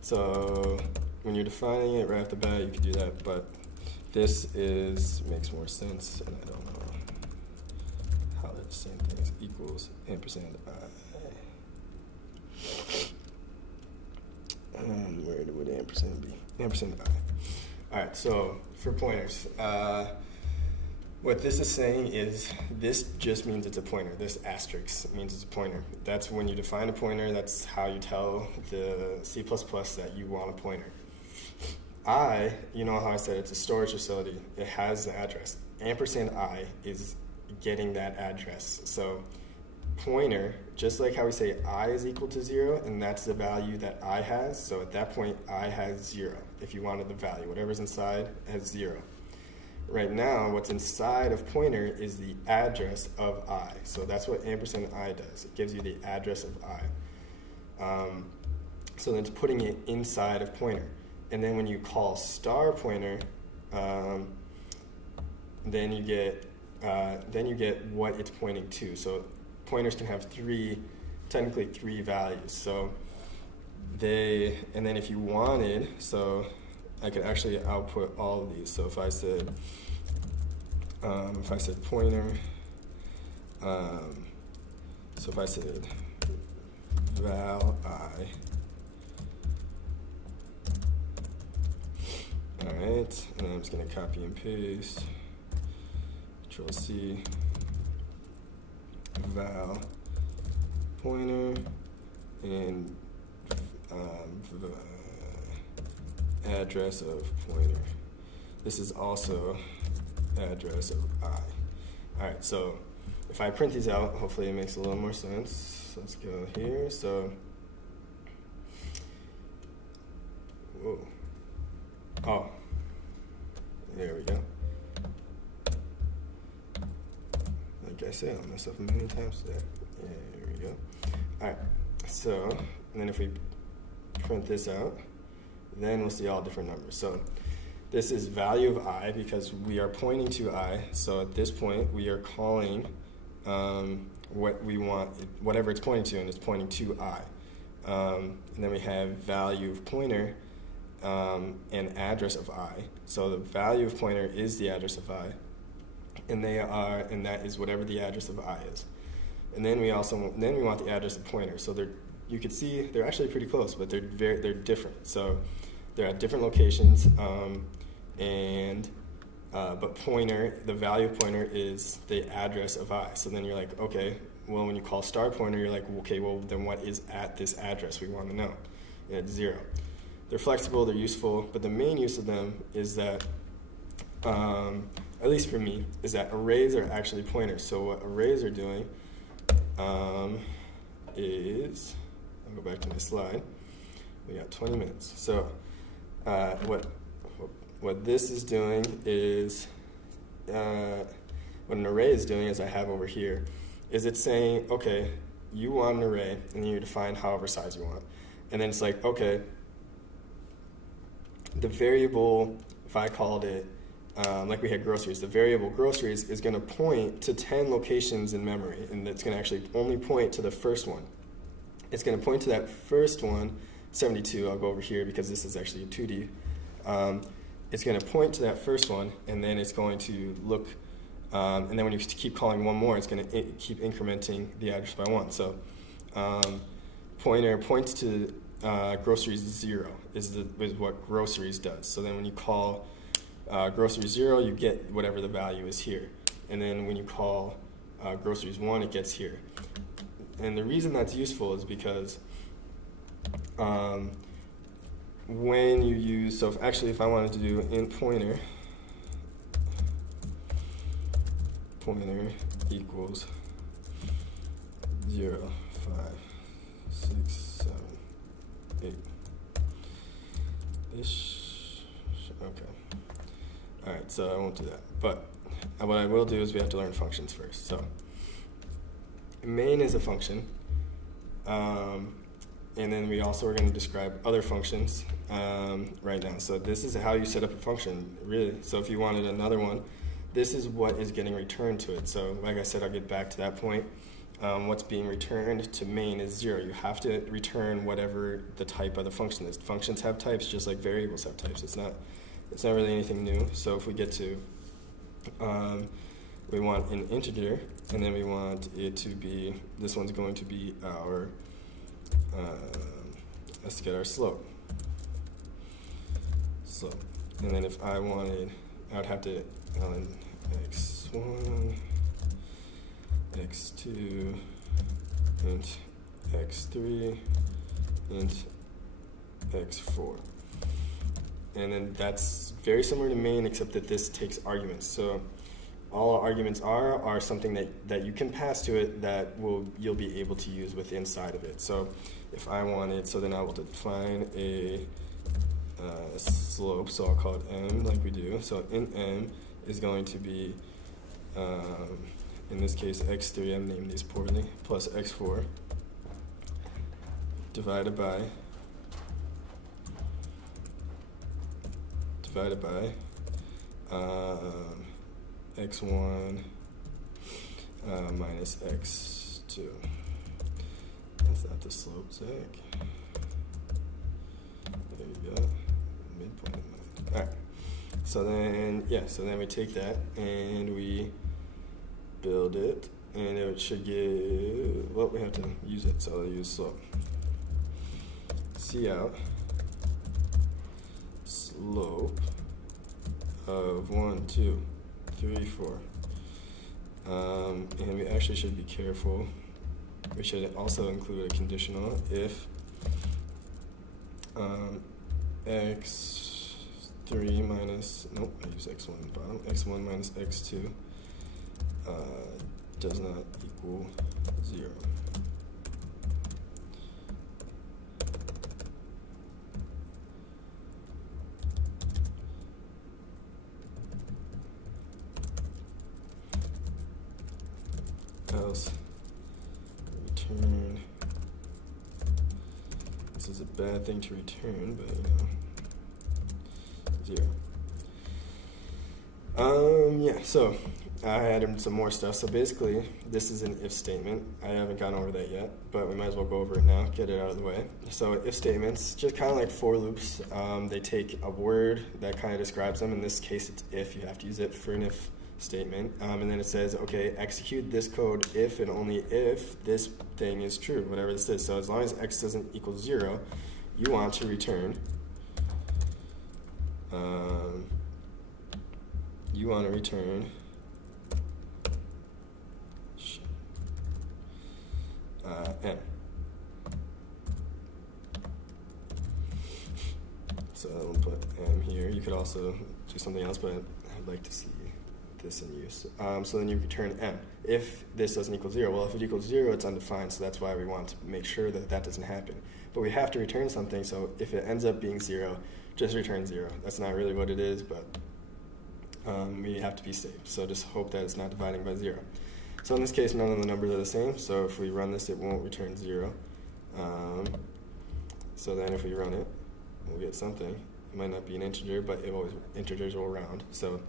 So when you're defining it right off the bat, you can do that, but this makes more sense, and I don't know how they're the same thing as equals %i. And where would ampersand be? %i. All right, so for pointers, what this is saying is this just means it's a pointer. This asterisk means it's a pointer. That's when you define a pointer, that's how you tell the C++ that you want a pointer. You know how I said it's a storage facility. It has an address. %i is getting that address. So pointer, just like how we say I is equal to 0, and that's the value that I has. So at that point, I has 0. If you wanted the value, whatever's inside has 0. Right now, what's inside of pointer is the address of I. So that's what %i does. It gives you the address of I. So then it's putting it inside of pointer. And then when you call star pointer, then you get what it's pointing to. So pointers can have technically three values. So and then if you wanted, so I could actually output all of these. So if I said pointer, so if I said val I, all right, and then I'm just gonna copy and paste, Control C, val pointer, and address of pointer. This is also address of I. All right, so if I print these out, hopefully it makes a little more sense. Let's go here. So, whoa. Oh, there we go. Like I said, I'll mess up a million times today. There we go. All right, so, and then if we print this out, then we'll see all different numbers. So this is value of I because we are pointing to I. So at this point, we are calling what we want, whatever it's pointing to, and it's pointing to I. And then we have value of pointer and address of I. So the value of pointer is the address of I, and that is whatever the address of I is. And then we want the address of pointer. So you can see they're actually pretty close, but they're different. So they're at different locations, but pointer, the value of pointer is the address of I. So then you're like, okay, well, when you call star pointer, you're like, okay, well, then what is at this address? We want to know. And it's 0. They're flexible, they're useful, but the main use of them is that, at least for me, is that arrays are actually pointers. So what arrays are doing is, I'll go back to my slide. We got 20 minutes. So what this is doing is, what an array is doing, as I have over here, is it's saying, okay, you want an array, and then you define however size you want. And then it's like, okay, the variable, if I called it, like we had groceries, the variable groceries is going to point to 10 locations in memory, and it's going to actually only point to the first one. It's going to point to that first one, 72. I'll go over here because this is actually a 2D. It's going to point to that first one, and then it's going to look, and then when you keep calling one more, it's going to keep incrementing the address by 1. So pointer points to groceries 0 is what groceries does. So then when you call groceries 0, you get whatever the value is here. And then when you call groceries 1, it gets here. And the reason that's useful is because when you use, so if I wanted to do int pointer equals 0, 5, 6, 7, 8. Okay. All right, so I won't do that. But what I will do is we have to learn functions first. So main is a function. And then we also are going to describe other functions right now. So this is how you set up a function, really. So if you wanted another one, this is what is getting returned to it. So like I said, I'll get back to that point. What's being returned to main is 0. You have to return whatever the type of the function is. Functions have types just like variables have types. It's not really anything new. So if we get to, we want an integer, and then we want it to be, this one's going to be our, let's get our slope. And then if I wanted, I would have to x1, x2, int x3, int x4. And then that's very similar to main, except that this takes arguments. So all arguments are something that you can pass to it that you'll be able to use with inside of it. So if I wanted, so then I will define a slope, so I'll call it m like we do. So int m is going to be, in this case, x3, I'm naming these poorly, plus x4, divided by x1 minus x2. That's not the slope, Zach. There you go. Midpoint. All right. So then we take that and we build it, and it should give, well, we have to use it, so I'll use slope. Cout slope of 1, 2, 3, 4. And we actually should be careful. We should also include a conditional if x3 minus, nope, I use x1 at the bottom, x1 minus x2 does not equal 0. Else return, this is a bad thing to return, but 0. Yeah, so I added some more stuff. So basically, this is an if statement. I haven't gone over that yet, but we might as well go over it now, get it out of the way. So if statements, just kind of like for loops, they take a word that kind of describes them. In this case, it's if. You have to use it for an if statement. And then it says, okay, execute this code if and only if this thing is true, whatever this is. So as long as x doesn't equal 0, you want to return m. So I'll put m here. You could also do something else, but I'd like to see this in use. So then you return m. If this doesn't equal 0, well, if it equals 0, it's undefined, so that's why we want to make sure that that doesn't happen. But we have to return something, so if it ends up being 0, just return 0. That's not really what it is, but we have to be safe. So just hope that it's not dividing by 0. So in this case, none of the numbers are the same, so if we run this, it won't return 0. So then if we run it, we'll get something. It might not be an integer, but integers will round. So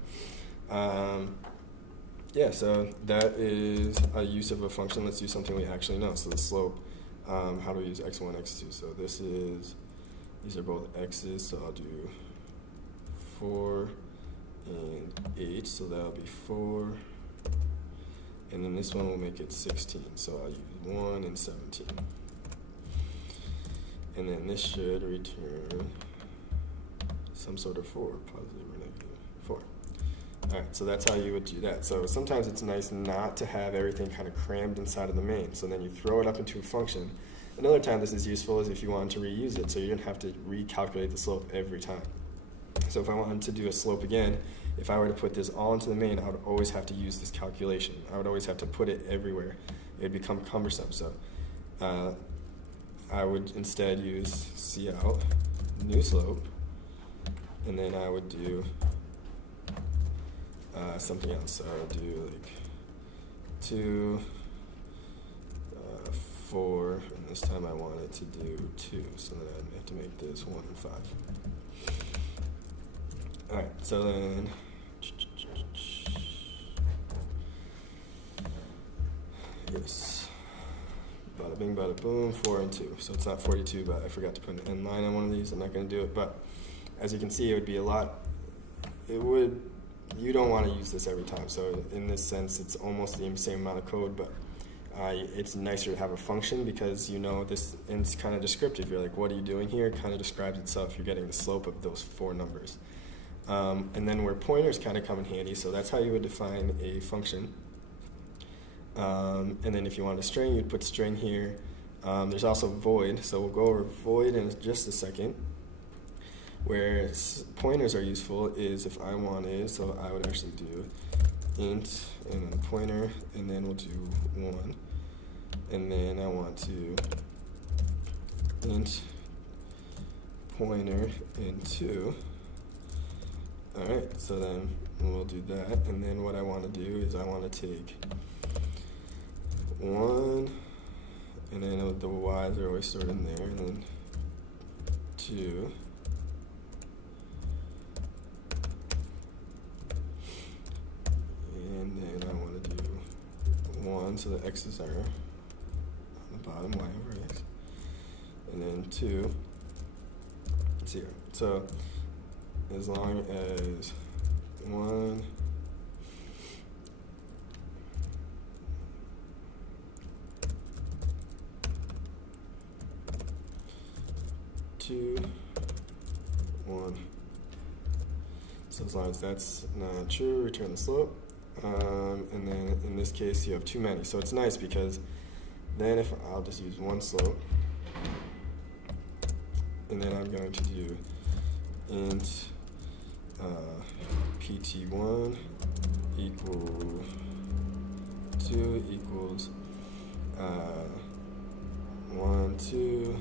yeah, so that is a use of a function. Let's use something we actually know. So the slope, how do we use x1, x2? So these are both x's, so I'll do 4 and 8, so that'll be 4. And then this one will make it 16, so I'll use 1 and 17. And then this should return some sort of 4, positive or negative 4. All right, so that's how you would do that. So sometimes it's nice not to have everything kind of crammed inside of the main. So then you throw it up into a function. Another time this is useful is if you wanted to reuse it, so you didn't have to recalculate the slope every time. So if I wanted to do a slope again, if I were to put this all into the main, I would always have to use this calculation. I would always have to put it everywhere. It would become cumbersome. So I would instead use cout new slope, and then I would do something else. So I would do like 2, 4, and this time I wanted to do 2, so then I'd have to make this 1 and 5. All right, so then yes, bada bing, bada boom, 4 and 2. So it's not 42, but I forgot to put an end line on one of these. I'm not going to do it, but as you can see, it would be a lot. You don't want to use this every time. So in this sense, it's almost the same amount of code, but it's nicer to have a function because you know this, and it's kind of descriptive. You're like, what are you doing here? It kind of describes itself. You're getting the slope of those 4 numbers. And then where pointers kind of come in handy, so that's how you would define a function. And then if you want a string, you'd put string here. There's also void, so we'll go over void in just a second. Where pointers are useful is if I wanted, so I would actually do int and then pointer, and then we'll do 1. And then I want to int pointer and 2. Alright, so then we'll do that, and then what I want to do is I want to take 1, and then the y's are always stored in there, and then 2, and then I want to do 1, so the x's are on the bottom, y over x, and then 2, 0. So as long as 1, 2, 1. So as long as that's not true, return the slope. And then in this case, you have too many. So it's nice because then if I'll just use 1 slope, and then I'm going to do int pt1 equal 2 equals 1, 2,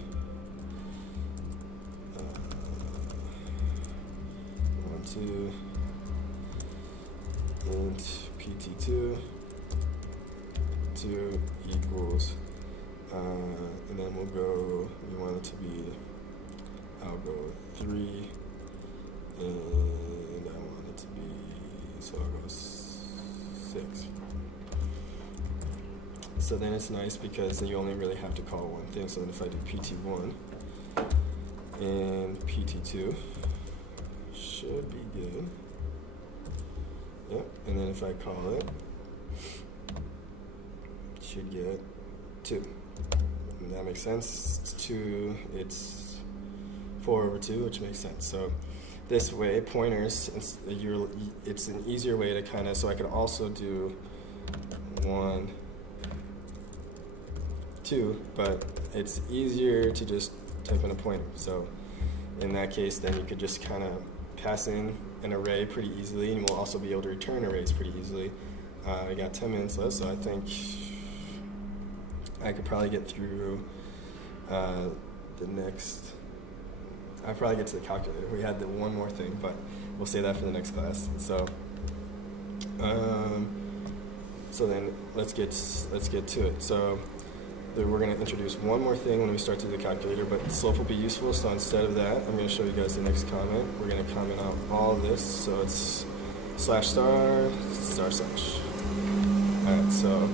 1, 2, int pt2 2 equals and then we'll go, we want it to be, I'll go 3, and I want it to be, so I'll go 6. So then it's nice because then you only really have to call one thing. So then if I do pt1 and pt2, should be good. Yep, and then if I call it, should get 2. And that makes sense. 2, it's 4 over 2, which makes sense. So this way, pointers, it's an easier way to kind of, so I could also do 1, 2, but it's easier to just type in a pointer. So in that case, then you could just kind of pass in an array pretty easily, and we'll also be able to return arrays pretty easily. I got 10 minutes left, so I think I could probably get through the next, I'll probably get to the calculator. We had the one more thing, but we'll save that for the next class. So, so then let's get to it. So we're going to introduce one more thing when we start to do the calculator, but slope will be useful. So instead of that, I'm going to show you guys the next comment. We're going to comment out all of this. So it's /*, /*. All right. So.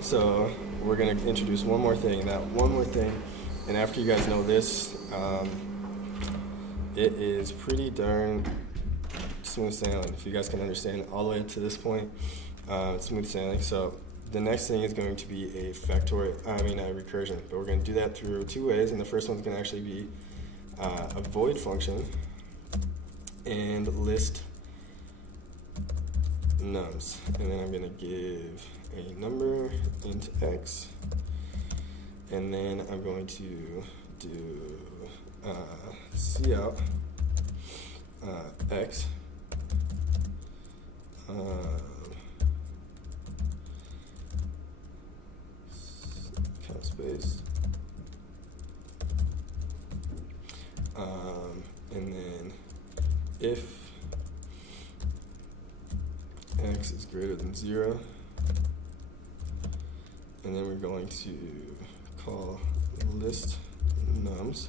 So we're going to introduce one more thing. That one more thing, and after you guys know this, it is pretty darn smooth sailing. If you guys can understand all the way to this point, it's smooth sailing. So the next thing is going to be a recursion. But we're going to do that through two ways, and the first one's going to actually be a void function and list nums. And then I'm going to give a number int x, and then I'm going to do cout x count space, and then if x is greater than 0, and then we're going to call list nums,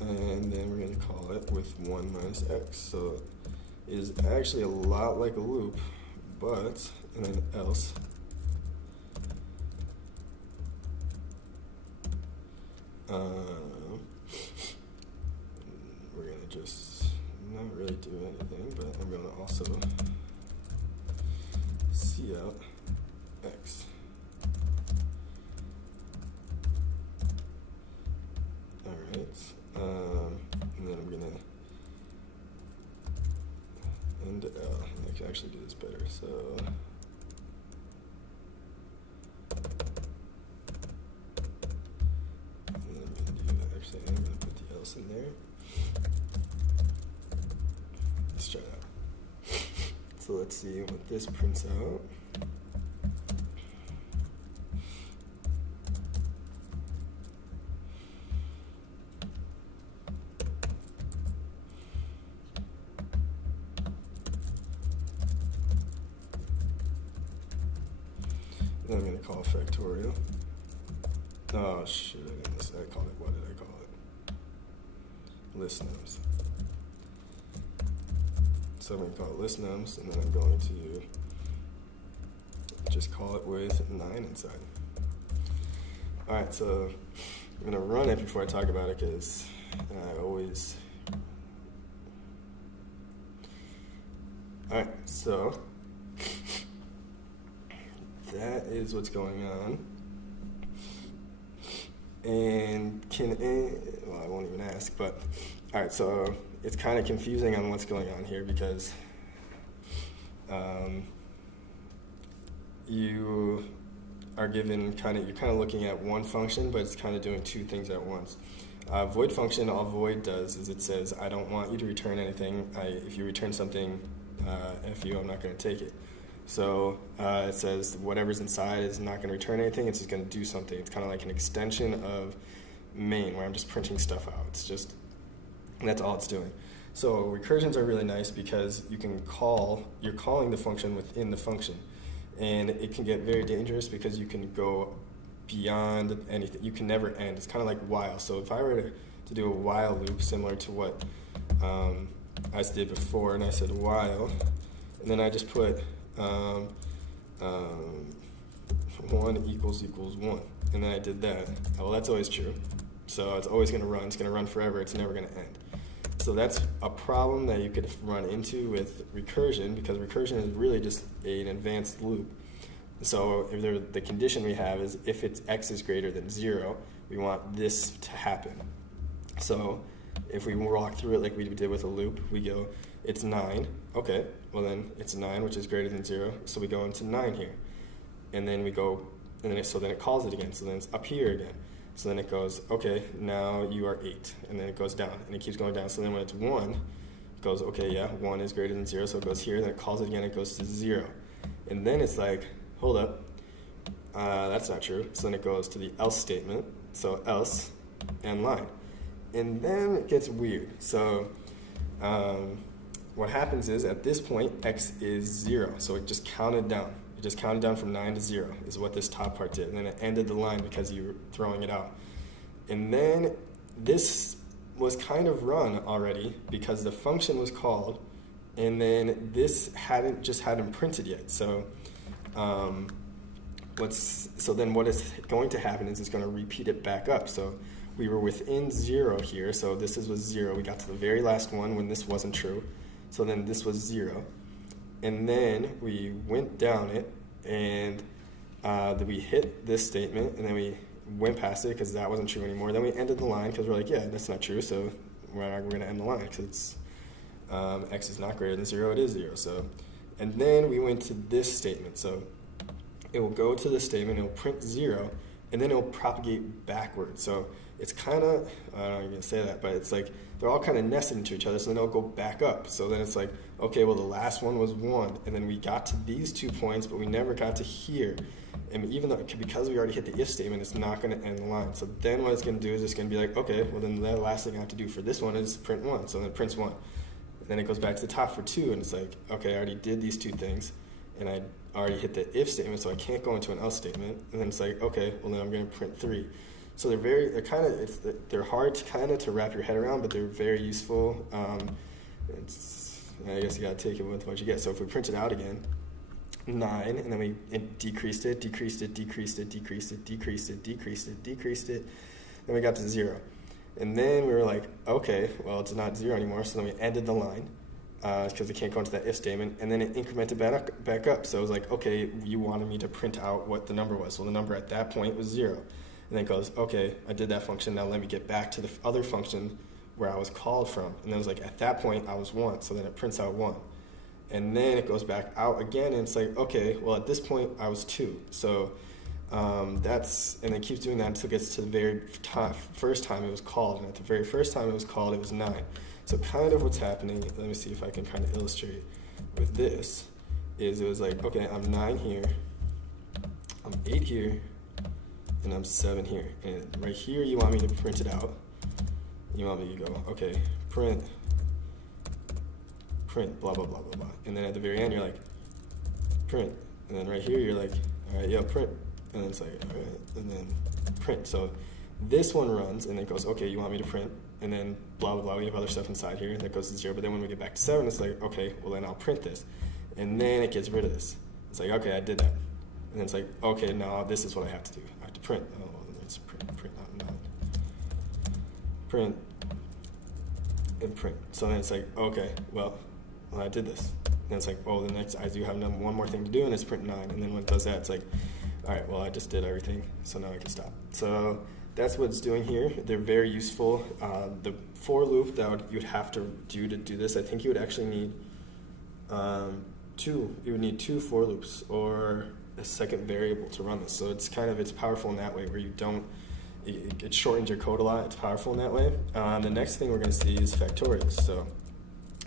and then we're going to call it with 1 minus x. So it is actually a lot like a loop, but, and then else. We're going to just not really do anything, but I'm going to also cout x. Alright, and then I'm going to end L. I can actually do this better, so and then I'm going to do, actually I'm going to put the else in there. Let's try it out. So let's see what this prints out. Then I'm going to call Factorial. Oh shit, I called it, what did I call it? List nums. So I'm going to call it list nums, and then I'm going to just call it with 9 inside. Alright, so I'm going to run it before I talk about it, because I always... Alright, so that is what's going on. And well, I won't even ask, but alright, so it's kind of confusing on what's going on here, because you are given you're kind of looking at one function, but it's kind of doing two things at once. Void function, all void does is it says, I don't want you to return anything. If you return something, I'm not going to take it. So it says whatever's inside is not going to return anything, it's just going to do something. It's kind of like an extension of main, where I'm just printing stuff out. It's just, that's all it's doing. So recursions are really nice because you're calling the function within the function. And it can get very dangerous because you can go beyond anything. You can never end. It's kind of like while. So if I were to do a while loop similar to what I did before, and I said while, and then I just put 1 equals 1, and then I did that. Well, that's always true. So it's always going to run. It's going to run forever. It's never going to end. So that's a problem that you could run into with recursion, because recursion is really just an advanced loop. So if the condition we have is if x is greater than 0, we want this to happen. So if we walk through it like we did with a loop, we go, it's 9. Okay, well then it's 9, which is greater than 0. So we go into 9 here. And then we go, and then it calls it again. So then it's up here again. So then it goes, okay, now you are 8. And then it goes down, and it keeps going down. So then when it's 1, it goes, okay, yeah, 1 is greater than 0. So it goes here, then it calls it again, it goes to 0. And then it's like, hold up, that's not true. So then it goes to the else statement. So else and line. And then it gets weird. So what happens is, at this point, x is 0. So it just counted down. It just counted down from 9 to 0 is what this top part did. And then it ended the line because you were throwing it out. And then this was kind of run already because the function was called, and then this hadn't printed yet. So so then what is going to happen is it's going to repeat it back up. So we were within 0 here. So this was 0. We got to the very last one when this wasn't true. So then this was 0. And then we went down it, and that we hit this statement, and then we went past it because that wasn't true anymore. Then we ended the line because we're like, yeah, that's not true, so we're going to end the line because it's x is not greater than 0, it is 0. So, and then we went to this statement. So it will go to this statement, it will print 0, and then it will propagate backwards. So it's kind of, I don't know how you're going to say that, but it's like they're all kind of nested into each other, so then they'll go back up. So then it's like, okay, well, the last one was 1, and then we got to these 2 points, but we never got to here. And even though, because we already hit the if statement, it's not going to end the line. So then what it's going to do is it's going to be like, okay, well, then the last thing I have to do for this one is print 1. So then it prints 1. And then it goes back to the top for 2, and it's like, okay, I already did these 2 things, and I already hit the if statement, so I can't go into an else statement. And then it's like, okay, well, then I'm going to print 3. So they're hard to kind of to wrap your head around, but they're very useful. I guess you got to take it with what you get. So if we print it out again, 9, and then we decreased it, then we got to 0. And then we were like, okay, well, it's not 0 anymore, so then we ended the line because we can't go into that if statement, and then it incremented back up. So it was like, okay, you wanted me to print out what the number was. Well, the number at that point was 0. And then it goes, okay, I did that function, now let me get back to the other function where I was called from. And then it was like, at that point, I was 1, so then it prints out 1. And then it goes back out again, and it's like, okay, well, at this point, I was 2. So and it keeps doing that until it gets to the very first time it was called. And at the very first time it was called, it was 9. So kind of what's happening, let me see if I can kind of illustrate with this, is it was like, okay, I'm 9 here, I'm 8 here, and I'm 7 here. And right here, you want me to print it out. You want me to go, okay, print, blah, blah, blah, blah, blah. And then at the very end, you're like, print. And then right here, you're like, all right, yeah, print. And then it's like, all right, and then print. So this one runs, and then it goes, okay, you want me to print. And then blah, blah, blah, we have other stuff inside here that goes to 0. But then when we get back to 7, it's like, okay, well, then I'll print this. And then it gets rid of this. It's like, okay, I did that. And then it's like, okay, now this is what I have to do. I have to print. Oh, well, let's print, not 9. Print, and print. So then it's like, okay, well, I did this. And it's like, oh, the next, I do have one more thing to do, and it's print 9. And then when it does that, it's like, all right, well, I just did everything, so now I can stop. So that's what it's doing here. They're very useful. The for loop that you'd have to do this, I think you would actually need 2. You would need 2 for loops or a second variable to run this. So it's powerful in that way where you don't, it shortens your code a lot. It's powerful in that way. The next thing we're going to see is factorials. So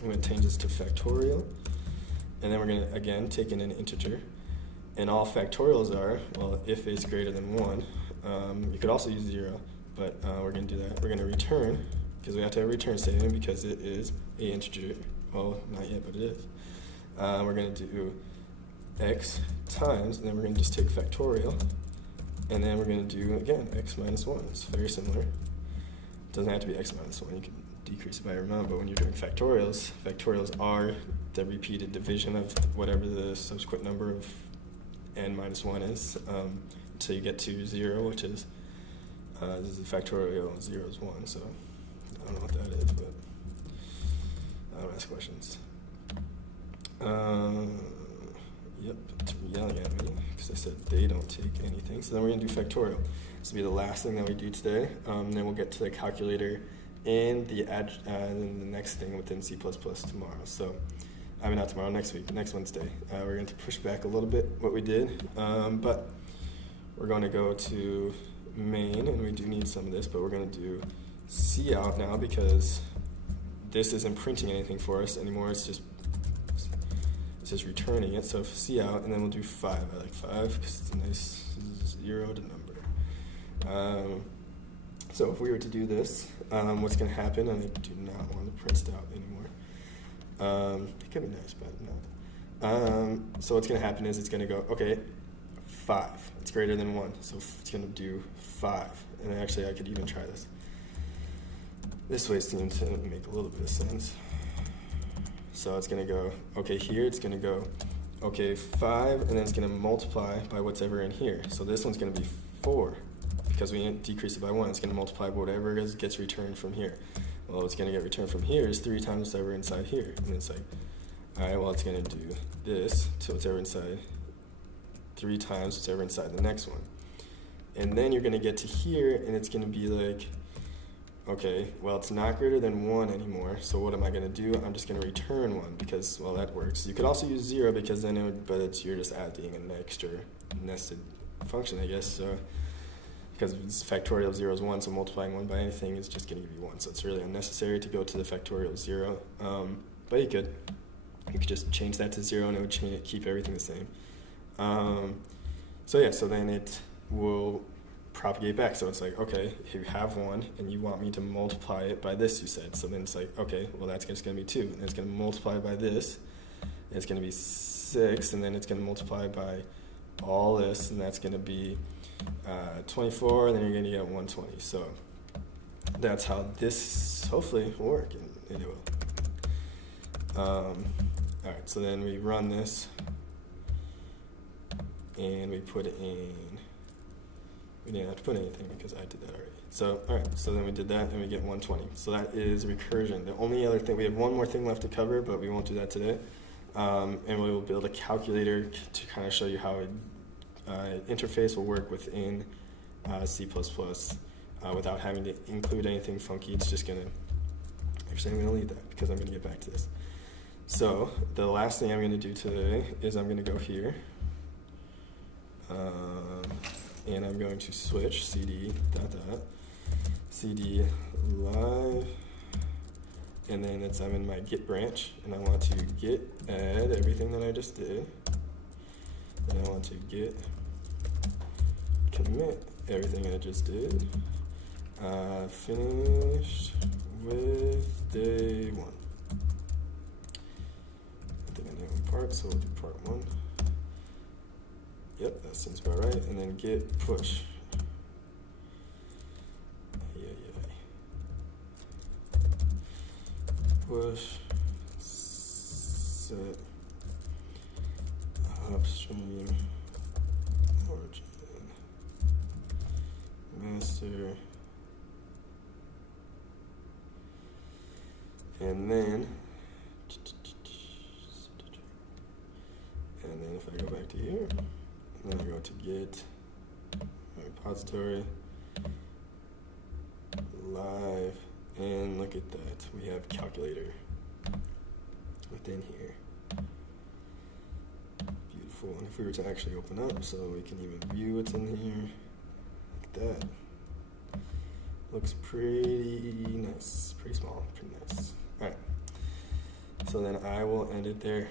I'm going to change this to factorial, and then we're going to, again, take in an integer. And all factorials are, well, if it's greater than 1. You could also use 0, but we're going to do that. We're going to return, because we have to have a return statement because it is an integer. Well, not yet, but it is. We're going to do x times, and then we're going to just take factorial, and then we're going to do, again, x minus 1. It's very similar. It doesn't have to be x minus 1. You can decrease it by your amount, but when you're doing factorials, factorials are the repeated division of whatever the subsequent number of n minus 1 is, until you get to 0, which is, this is a factorial, 0 is 1, so I don't know what that is, but I don't ask questions. Yep, it's yelling at me because I said they don't take anything. So then we're going to do factorial. This will be the last thing that we do today. Then we'll get to the calculator and then the next thing within C++ tomorrow. So, I mean, not tomorrow, next week, next Wednesday. We're going to push back a little bit what we did, but we're going to go to main, and we do need some of this, but we're going to do cout now because this isn't printing anything for us anymore. It's just returning it. So cout, and then we'll do 5. I like 5 because it's a nice 0 to number. So if we were to do this, what's going to happen, and I do not want to print it out anymore. It could be nice, but not. So what's going to happen is it's going to go, okay, 5. It's greater than 1, so it's going to do 5. And actually, I could even try this. This way seems to make a little bit of sense. So it's going to go, okay, here it's going to go, okay, 5, and then it's going to multiply by whatever in here. So this one's going to be 4. Because we decrease it by 1, it's going to multiply by whatever gets returned from here. Well, what's going to get returned from here is 3 times whatever inside here. And it's like, all right, well, it's going to do this to whatever inside 3 times whatever inside the next one. And then you're going to get to here, and it's going to be like, okay, well, it's not greater than 1 anymore, so what am I going to do? I'm just going to return 1 because, well, that works. You could also use 0 because then it would, but you're just adding an extra nested function, I guess. So because factorial of 0 is 1, so multiplying 1 by anything is just going to give you 1. So it's really unnecessary to go to the factorial of 0. But you could just change that to 0 and it would keep everything the same. So yeah, so then it will propagate back. So it's like, okay, you have 1 and you want me to multiply it by this, you said. So then it's like, okay, well, that's just going to be 2. And it's going to multiply by this. And it's going to be 6. And then it's going to multiply by all this. And that's going to be 24. And then you're going to get 120. So that's how this hopefully will work. And it will. All right, so then we run this. And we put in, we didn't have to put anything because I did that already. So, all right, so then we did that and we get 120. So that is recursion. The only other thing, we have one more thing left to cover, but we won't do that today. And we will build a calculator to kind of show you how an interface will work within C++ without having to include anything funky. It's just going to, actually I'm going to leave that because I'm going to get back to this. So the last thing I'm going to do today is I'm going to go here. And I'm going to switch cd cd live, and then I'm in my git branch, and I want to git add everything that I just did, and I want to git commit everything I just did, finished with day 1. I think I know part, so we'll do part 1. Yep, that seems about right. And then git push. Push set upstream origin master, and then if I go back to here. Then I go to Git Repository, live, and look at that. We have calculator within here. Beautiful. And if we were to actually open up so we can even view what's in here, like that. Looks pretty nice, pretty small, pretty nice. All right. So then I will end it there.